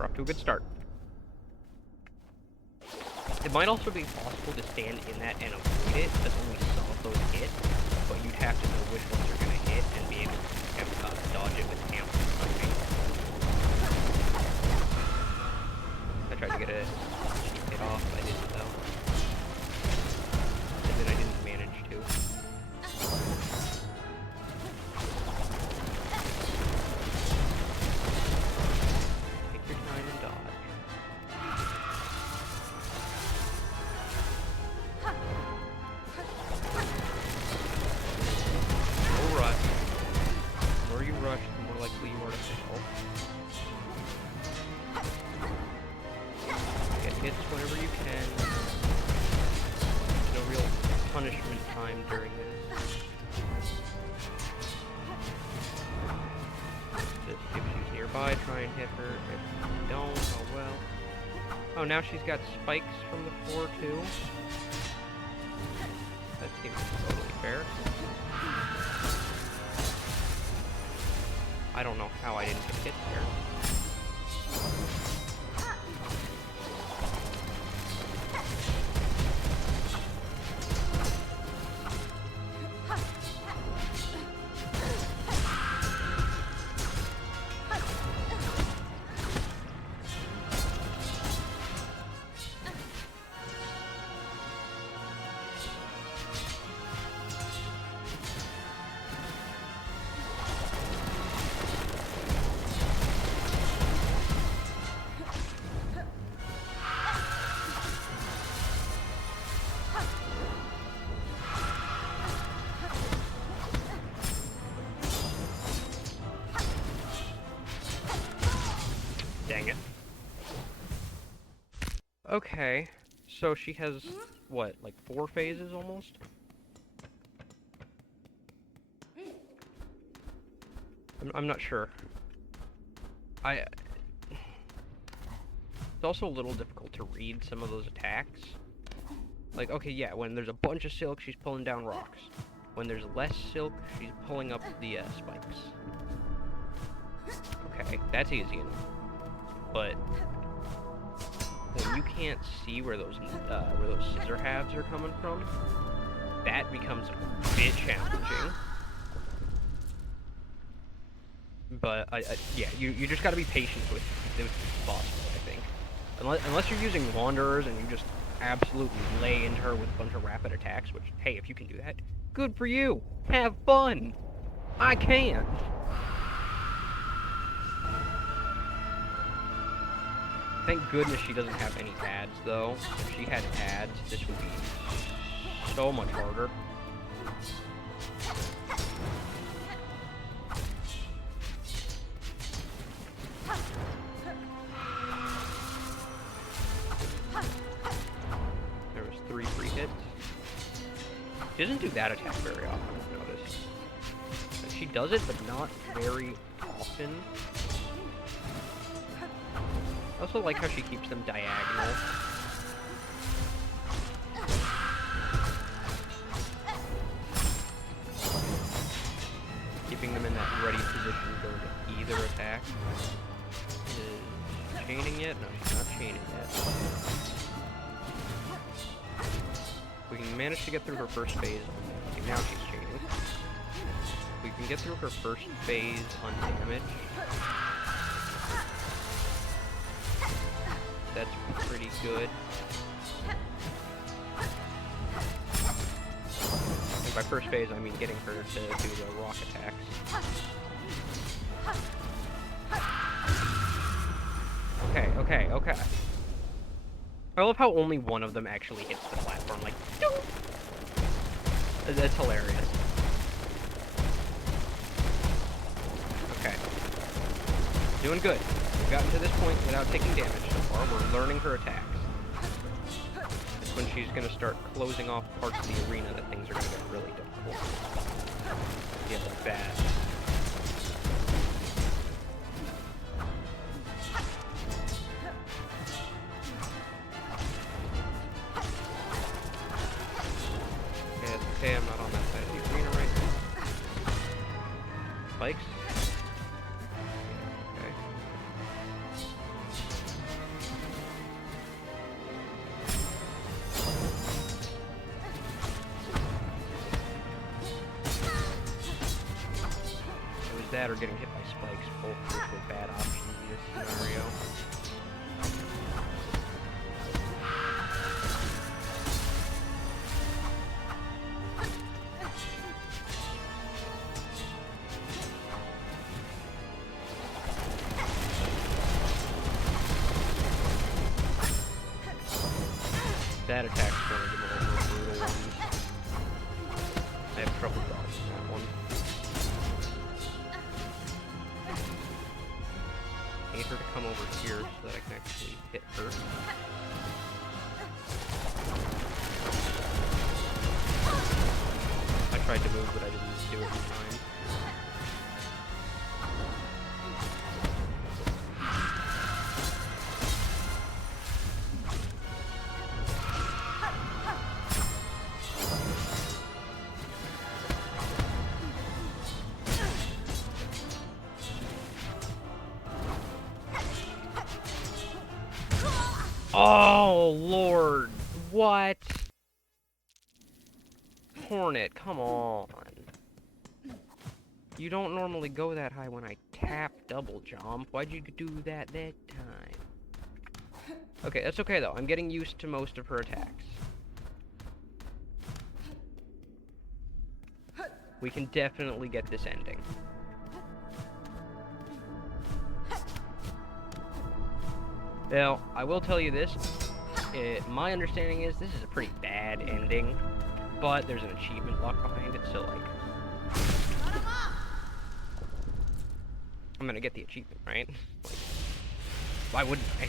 we're off to a good start. It might also be possible to stand in that and avoid it, because only some of those hit, but you'd have to know which ones are going to hit and be able to dodge it with amp timing. I tried to get a cheap hit off, but I didn't though. And then I didn't manage to. Take your time and dodge. Rush, the more likely you are to fail. Get hits whenever you can. There's no real punishment time during this. Just if she's nearby, try and hit her. If you don't, oh well. Oh, now she's got spikes from the floor too. That seems totally fair. I don't know how I didn't get hit there. Dang it. Okay, so she has, what, like 4 phases almost? I'm not sure. It's also a little difficult to read some of those attacks. Like, okay, yeah, when there's a bunch of silk, she's pulling down rocks. When there's less silk, she's pulling up the spikes. Okay, that's easy enough. But when you can't see where those scissor halves are coming from, that becomes a bit challenging. But yeah, you just got to be patient with this boss, I think. Unless you're using wanderers and you just absolutely lay into her with a bunch of rapid attacks, which, hey, if you can do that, good for you. Have fun. I can't. Thank goodness she doesn't have any ads, though. If she had ads, this would be so much harder. There was 3 free hits. She doesn't do that attack very often, I've noticed. She does it, but not very often. I also like how she keeps them diagonal. Keeping them in that ready position to go into either attack. Is she chaining yet? No, she's not chaining yet. We can manage to get through her first phase. Okay, now she's chaining. We can get through her first phase undamaged. That's pretty good. And by first phase, I mean getting her to do the rock attacks. Okay. I love how only one of them actually hits the platform, like, doo! That's hilarious. Okay. Doing good. We've gotten to this point without taking damage so far. We're learning her attacks. It's when she's going to start closing off parts of the arena that things are going to get really difficult. Yeah, like that. Yeah, it's okay, I'm not on that side of the arena right now. Spikes? That or getting hit by spikes, both of which were bad options in this scenario. That attack's one of the more brutal ones. I have trouble dodging that one. I need her to come over here so that I can actually hit her. I tried to move, but I didn't do it in time. Oh, Lord. What? Hornet, come on. You don't normally go that high when I tap double jump. Why'd you do that time? Okay, that's okay, though. I'm getting used to most of her attacks. We can definitely get this ending. Now, I will tell you this. My understanding is this is a pretty bad ending, but there's an achievement locked behind it, so, like... I'm gonna get the achievement, right? Like, why wouldn't I?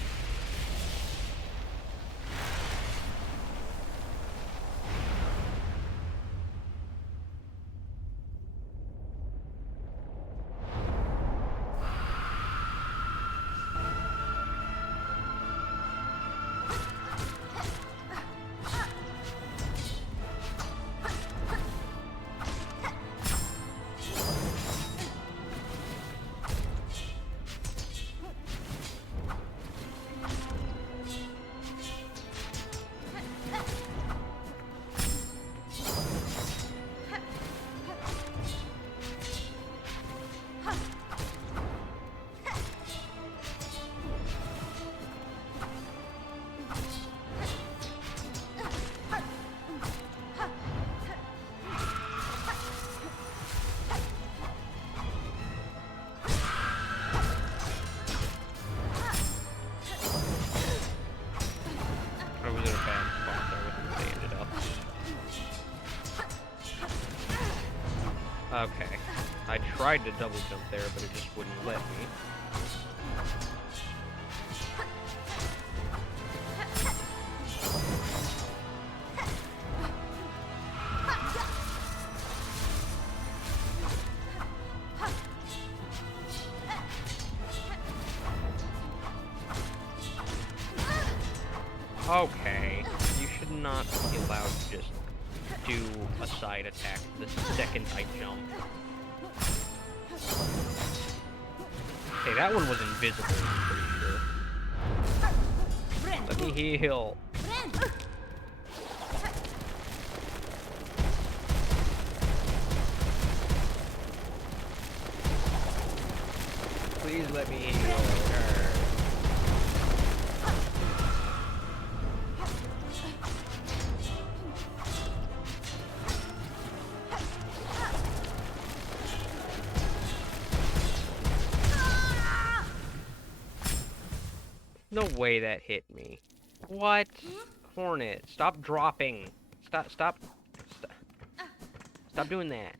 Okay. I tried to double jump there, but it just wouldn't let me. Okay. You should not be allowed to just do a side attack the second I jump. Okay, that one was invisible, I'm pretty sure. Let me heal. Please let me heal. No way that hit me. What? Hornet, stop dropping. Stop doing that.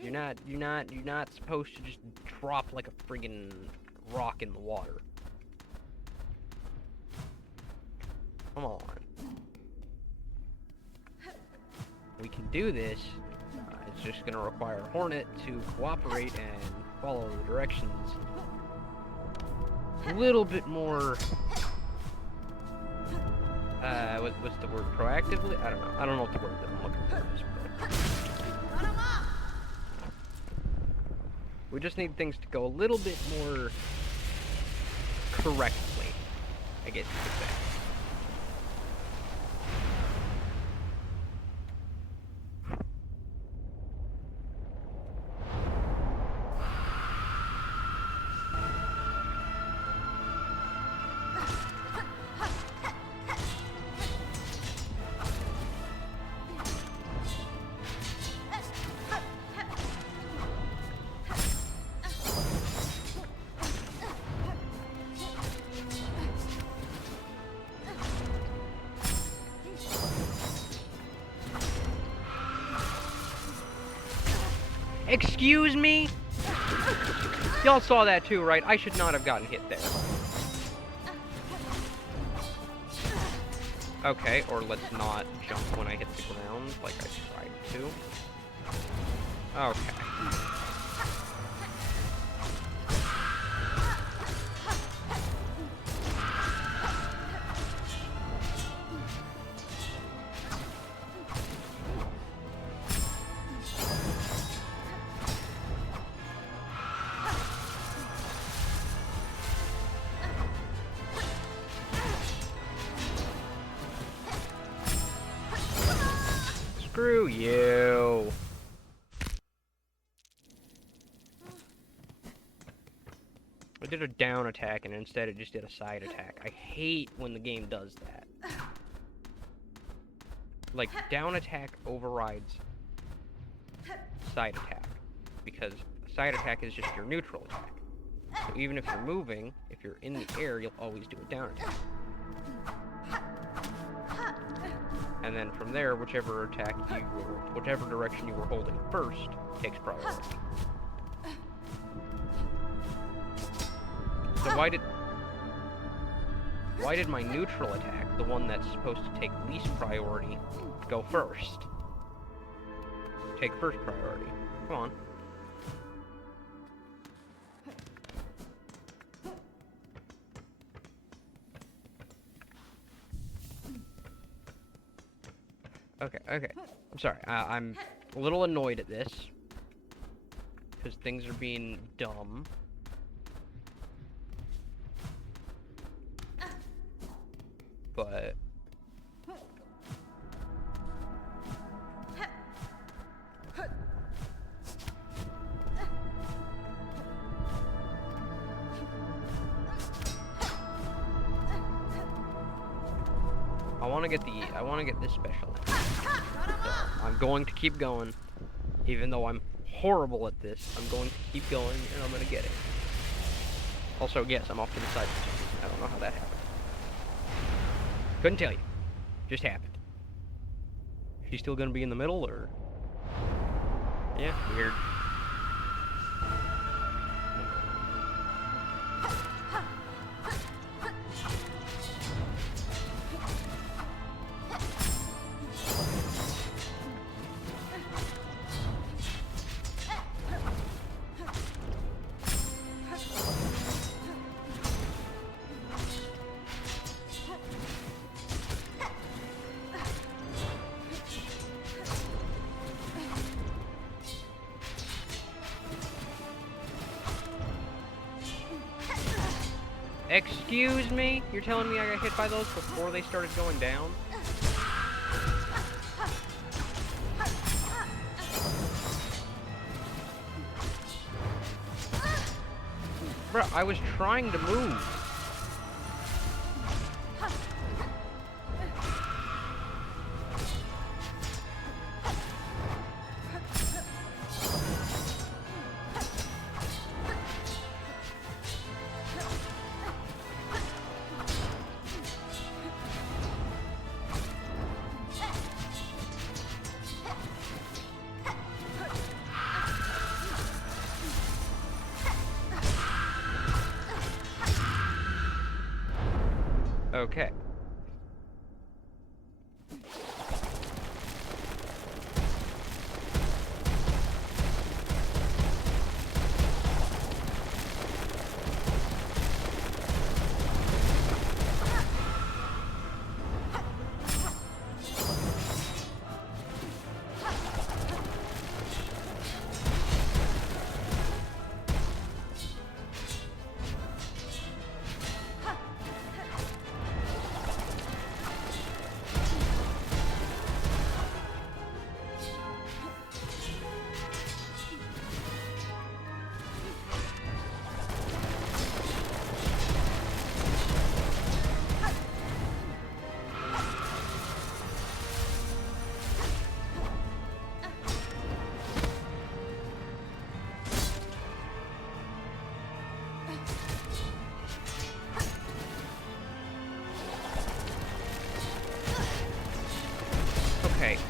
You're not supposed to just drop like a friggin' rock in the water. Come on. We can do this. It's just gonna require Hornet to cooperate and follow the directions a little bit more, what's the word, proactively? I don't know. I don't know what the word that I'm looking for is, but we just need things to go a little bit more correctly, I guess you could say. Excuse me? Y'all saw that too, right? I should not have gotten hit there. Okay, or let's not jump when I hit the ground like I tried to. Okay. Screw you. I did a down attack and instead it just did a side attack. I hate when the game does that. Like, down attack overrides side attack. Because side attack is just your neutral attack. So even if you're moving, if you're in the air, you'll always do a down attack. And then from there, whichever direction you were holding first takes priority. So why did my neutral attack, the one that's supposed to take least priority, go first? Take first priority. Come on. Okay. I'm sorry. I'm a little annoyed at this. Because things are being dumb. But... I want to get this special. So I'm going to keep going. Even though I'm horrible at this, I'm going to keep going and I'm going to get it. Also, yes, I'm off to the side for some reason. I don't know how that happened. Couldn't tell you. Just happened. She's still going to be in the middle, or... Yeah, weird. Excuse me? You're telling me I got hit by those before they started going down? Bruh, I was trying to move.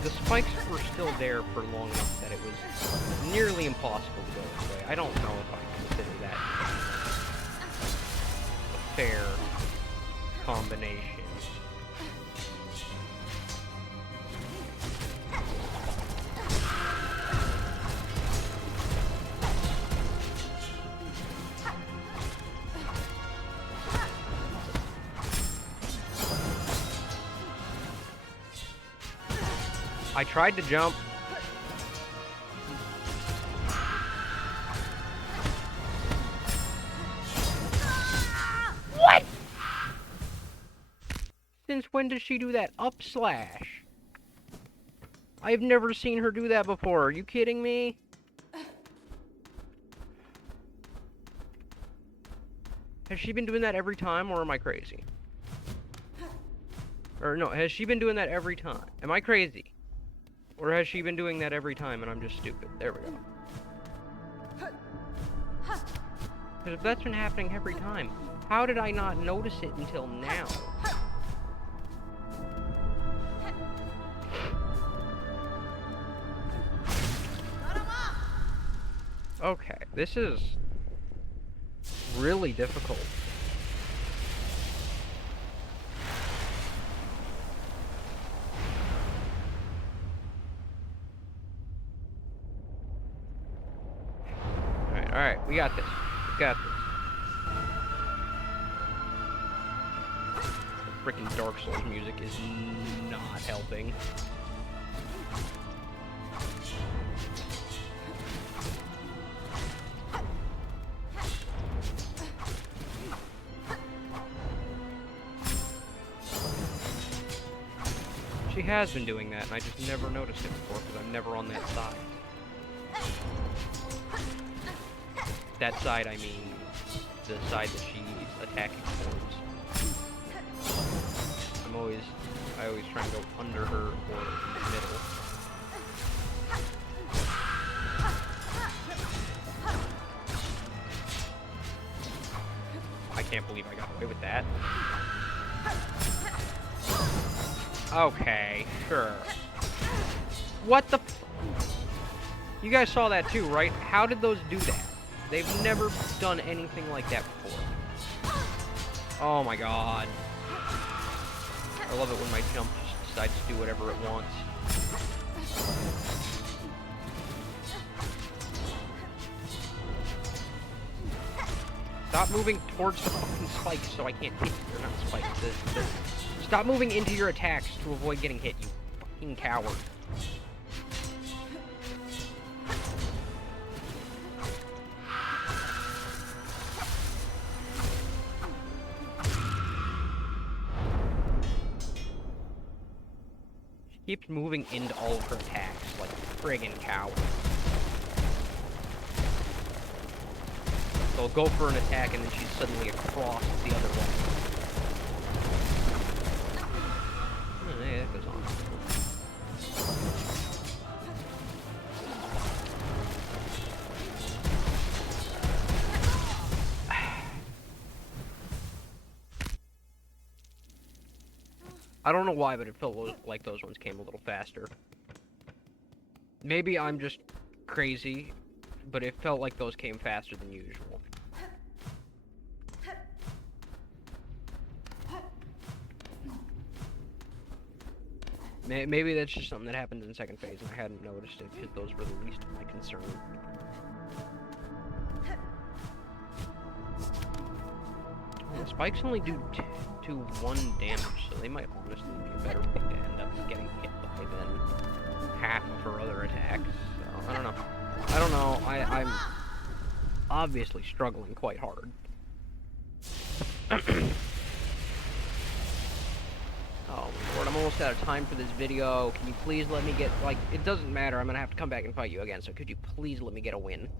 the spikes were still there for long enough that it was nearly impossible to go this way. I don't know if I consider that a fair combination. I tried to jump. What? Since when does she do that up slash? I've never seen her do that before. Are you kidding me? Has she been doing that every time, or am I crazy? Or no, has she been doing that every time? Am I crazy? Or has she been doing that every time and I'm just stupid? There we go. Because if that's been happening every time, how did I not notice it until now? Okay, this is really difficult. Alright, we got this. We got this. The freaking Dark Souls music is not helping. She has been doing that, and I just never noticed it before, because I'm never on that side. That side, I mean, the side that she's attacking towards. I always try and go under her or in the middle. I can't believe I got away with that. Okay, sure. What the f- You guys saw that too, right? How did those do that? They've never done anything like that before. Oh my god. I love it when my jump just decides to do whatever it wants. Stop moving towards the fucking spikes so I can't hit you. They're not spikes. Stop moving into your attacks to avoid getting hit, you fucking coward. She keeps moving into all of her attacks like a friggin' coward. They'll go for an attack and then she's suddenly across the other way. Oh, yeah, that goes on. I don't know why, but it felt like those ones came a little faster. Maybe I'm just crazy, but it felt like those came faster than usual. Maybe that's just something that happened in the second phase and I hadn't noticed it because those were the least of my concern. Well, the spikes only do 1 damage, so they might honestly be a better thing to end up getting hit by than half of her other attacks. So, I don't know. I'm obviously struggling quite hard. Oh my lord, I'm almost out of time for this video. Can you please let me get, like, it doesn't matter, I'm gonna have to come back and fight you again, so could you please let me get a win?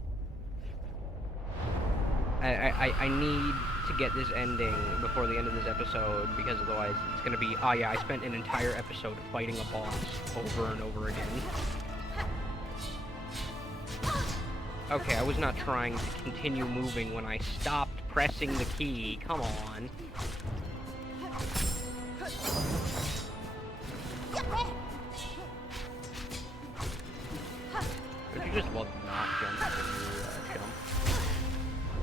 I need to get this ending before the end of this episode, because otherwise it's gonna be, oh yeah, I spent an entire episode fighting a boss over and over again. Okay, I was not trying to continue moving when I stopped pressing the key, come on. just love not jumping when you jump.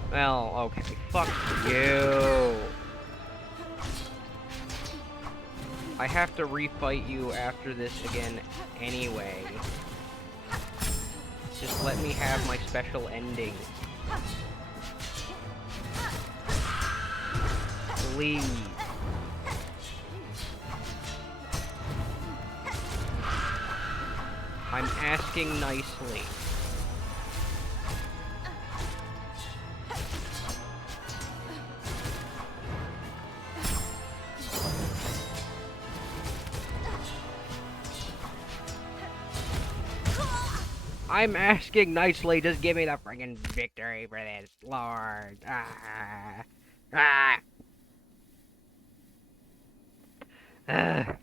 Well, okay, fuck you. I have to refight you after this again anyway. Just let me have my special ending. Please. I'm asking nicely. I'm asking nicely, just give me the friggin' victory for this, Lord. Ah. Ah. Ah.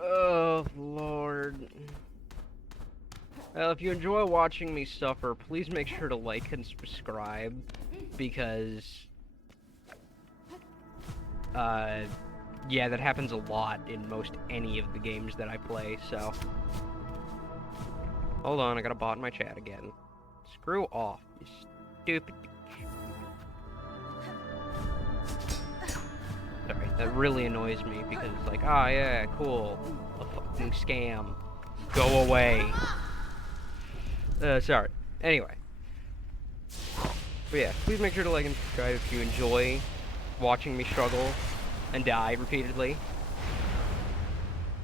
Oh, Lord. Well, if you enjoy watching me suffer, please make sure to like and subscribe, because, yeah, that happens a lot in most any of the games that I play, so. Hold on, I got a bot in my chat again. Screw off, you stupid bitch. Sorry, that really annoys me, because it's like, ah, yeah, cool, a fucking scam. Go away. Sorry. Anyway. But yeah, please make sure to like and subscribe if you enjoy watching me struggle and die repeatedly.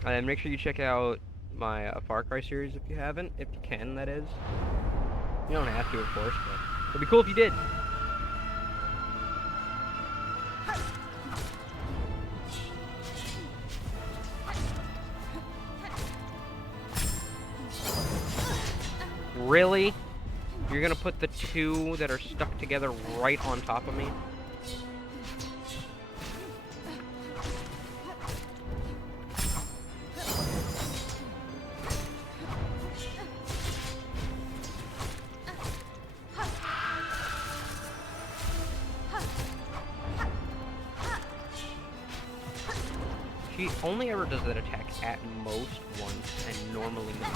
And make sure you check out my Far Cry series if you haven't. If you can, that is. You don't have to, of course, but it'd be cool if you did. Really? You're gonna put the two that are stuck together right on top of me? She only ever does that attack at most once, and normally not.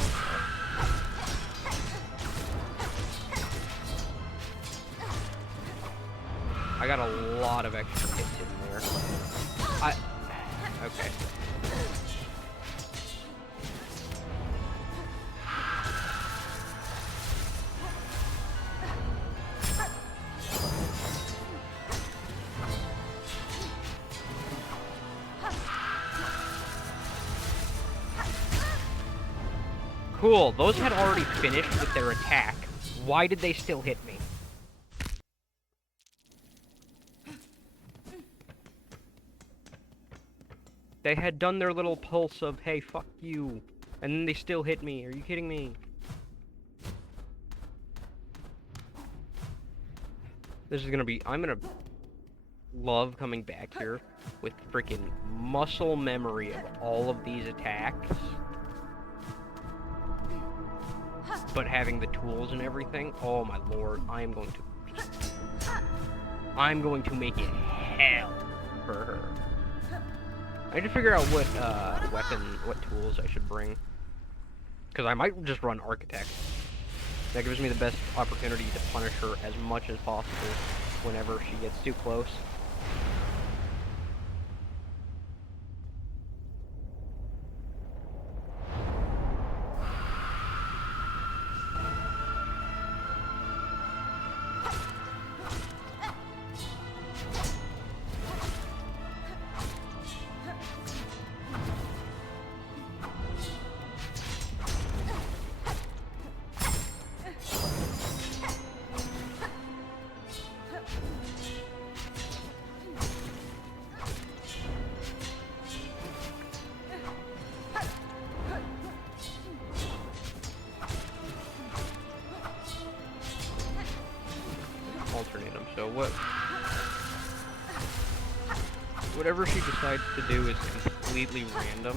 I got a lot of extra hits in there. Okay. Cool, those had already finished with their attack. Why did they still hit me? They had done their little pulse of, hey, fuck you, and then they still hit me. Are you kidding me? This is gonna be, I'm gonna love coming back here with freaking muscle memory of all of these attacks. But having the tools and everything, oh my lord, I'm going to make it hell for her. I need to figure out what what tools I should bring. Because I might just run Architect. That gives me the best opportunity to punish her as much as possible whenever she gets too close. Alternate them, so whatever she decides to do is completely random.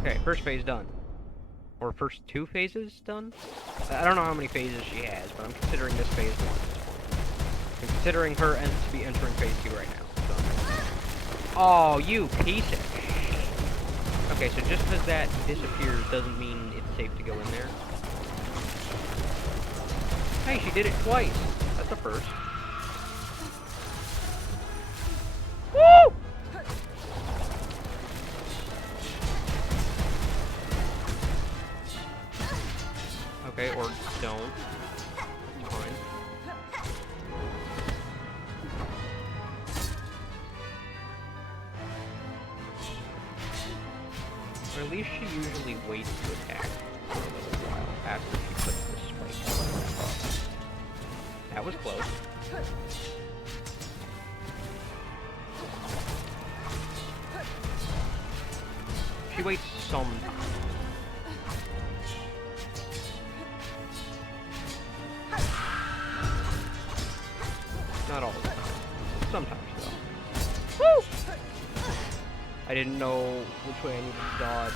Okay, first phase done. Or first 2 phases done? I don't know how many phases she has, but I'm considering this phase 1 at this point. I'm considering her to be entering phase 2 right now. So. Oh, you piece of shit. Okay, so just because that disappears doesn't mean it's safe to go in there. Hey, she did it twice. That's a first. Woo! Okay, or don't. That's fine. Or at least she usually waits to attack for a little while after she puts the spike up. That was close. She waits some time. Not all the time. Sometimes, though. Woo! I didn't know which way I needed to dodge.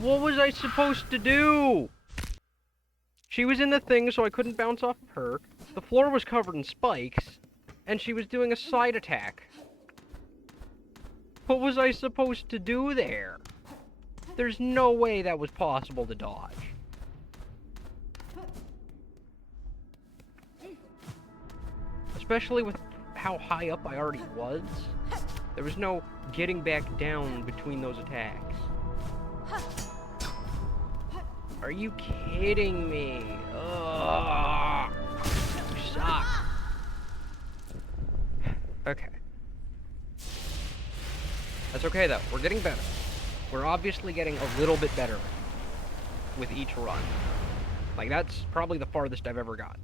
What was I supposed to do? She was in the thing, so I couldn't bounce off of her. The floor was covered in spikes, and she was doing a side attack. What was I supposed to do there? There's no way that was possible to dodge. Especially with how high up I already was. There was no getting back down between those attacks. Are you kidding me? Ugh. You suck. Okay. That's okay though. We're getting better. We're obviously getting a little bit better with each run. Like, that's probably the farthest I've ever gotten.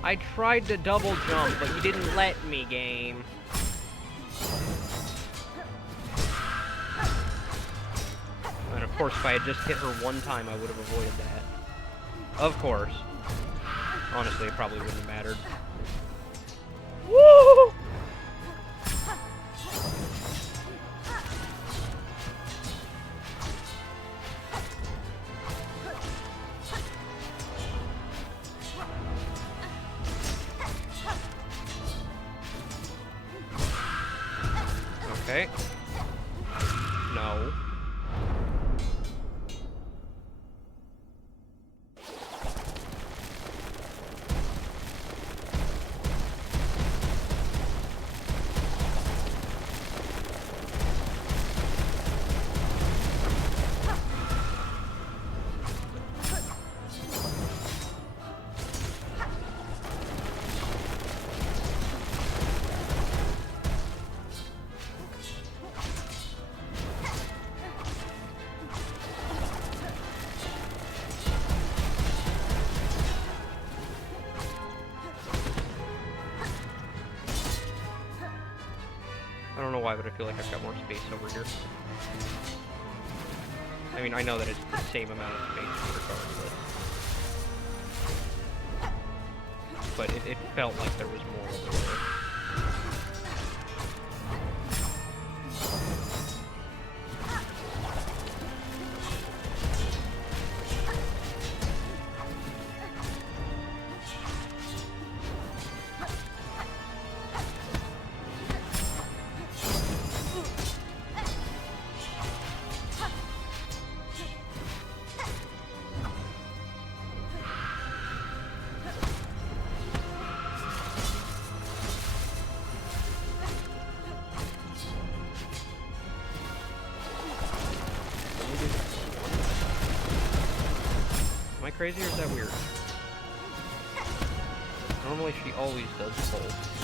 I tried to double jump, but you didn't let me, game. And of course, if I had just hit her one time, I would have avoided that. Of course. Honestly, it probably wouldn't have mattered. Woo! Okay. No. I don't know why, but I feel like I've got more space over here. I mean, I know that it's the same amount of space regardless. But it felt like there was more over there. crazy or is that weird? Normally she always does both.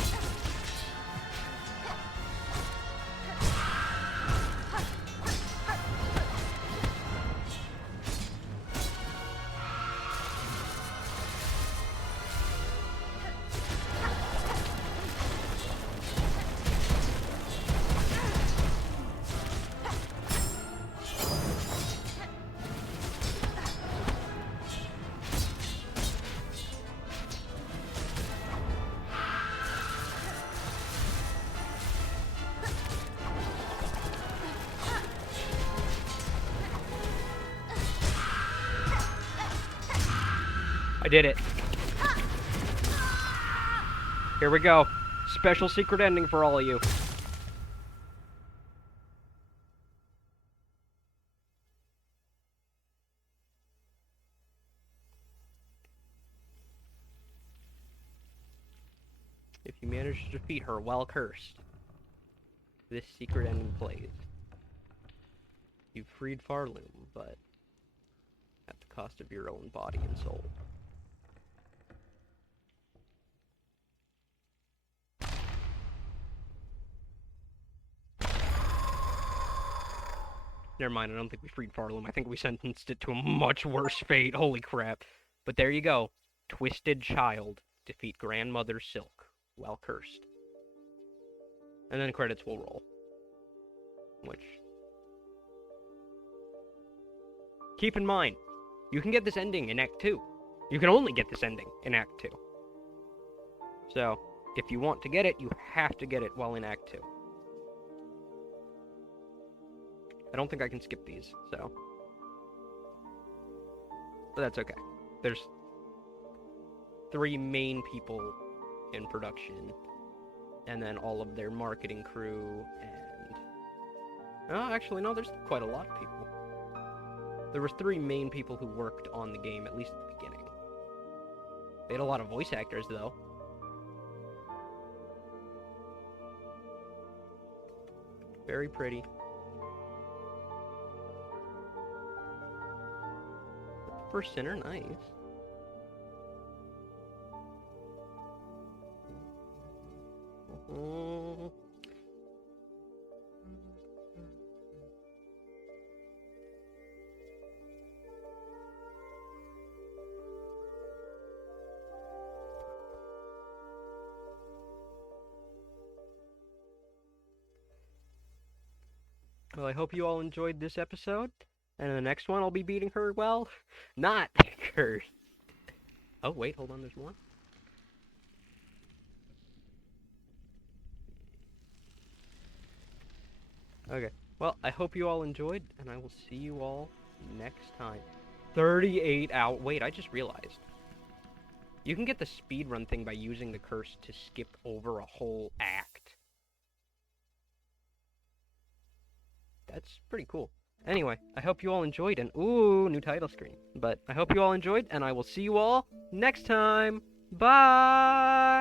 I did it. Here we go. Special secret ending for all of you. If you manage to defeat her while cursed, this secret ending plays. You've freed Farloom, but at the cost of your own body and soul. Never mind, I don't think we freed Farloom. I think we sentenced it to a much worse fate. Holy crap. But there you go. Twisted Child. Defeat Grandmother Silk while cursed. And then credits will roll. Which... keep in mind, you can get this ending in Act 2. You can only get this ending in Act 2. So, if you want to get it, you have to get it while in Act 2. I don't think I can skip these, so... but that's okay. There's 3 main people in production, and then all of their marketing crew, and... oh, actually, no, there's quite a lot of people. There was 3 main people who worked on the game, at least at the beginning. They had a lot of voice actors, though. Very pretty. First Sinner, nice. Well, I hope you all enjoyed this episode. And in the next one, I'll be beating her, well, not cursed. Oh, wait, hold on, there's more. Okay, well, I hope you all enjoyed, and I will see you all next time. 38 hours. Wait, I just realized. You can get the speedrun thing by using the curse to skip over a whole act. That's pretty cool. Anyway, I hope you all enjoyed, and ooh, new title screen. But I hope you all enjoyed, and I will see you all next time. Bye!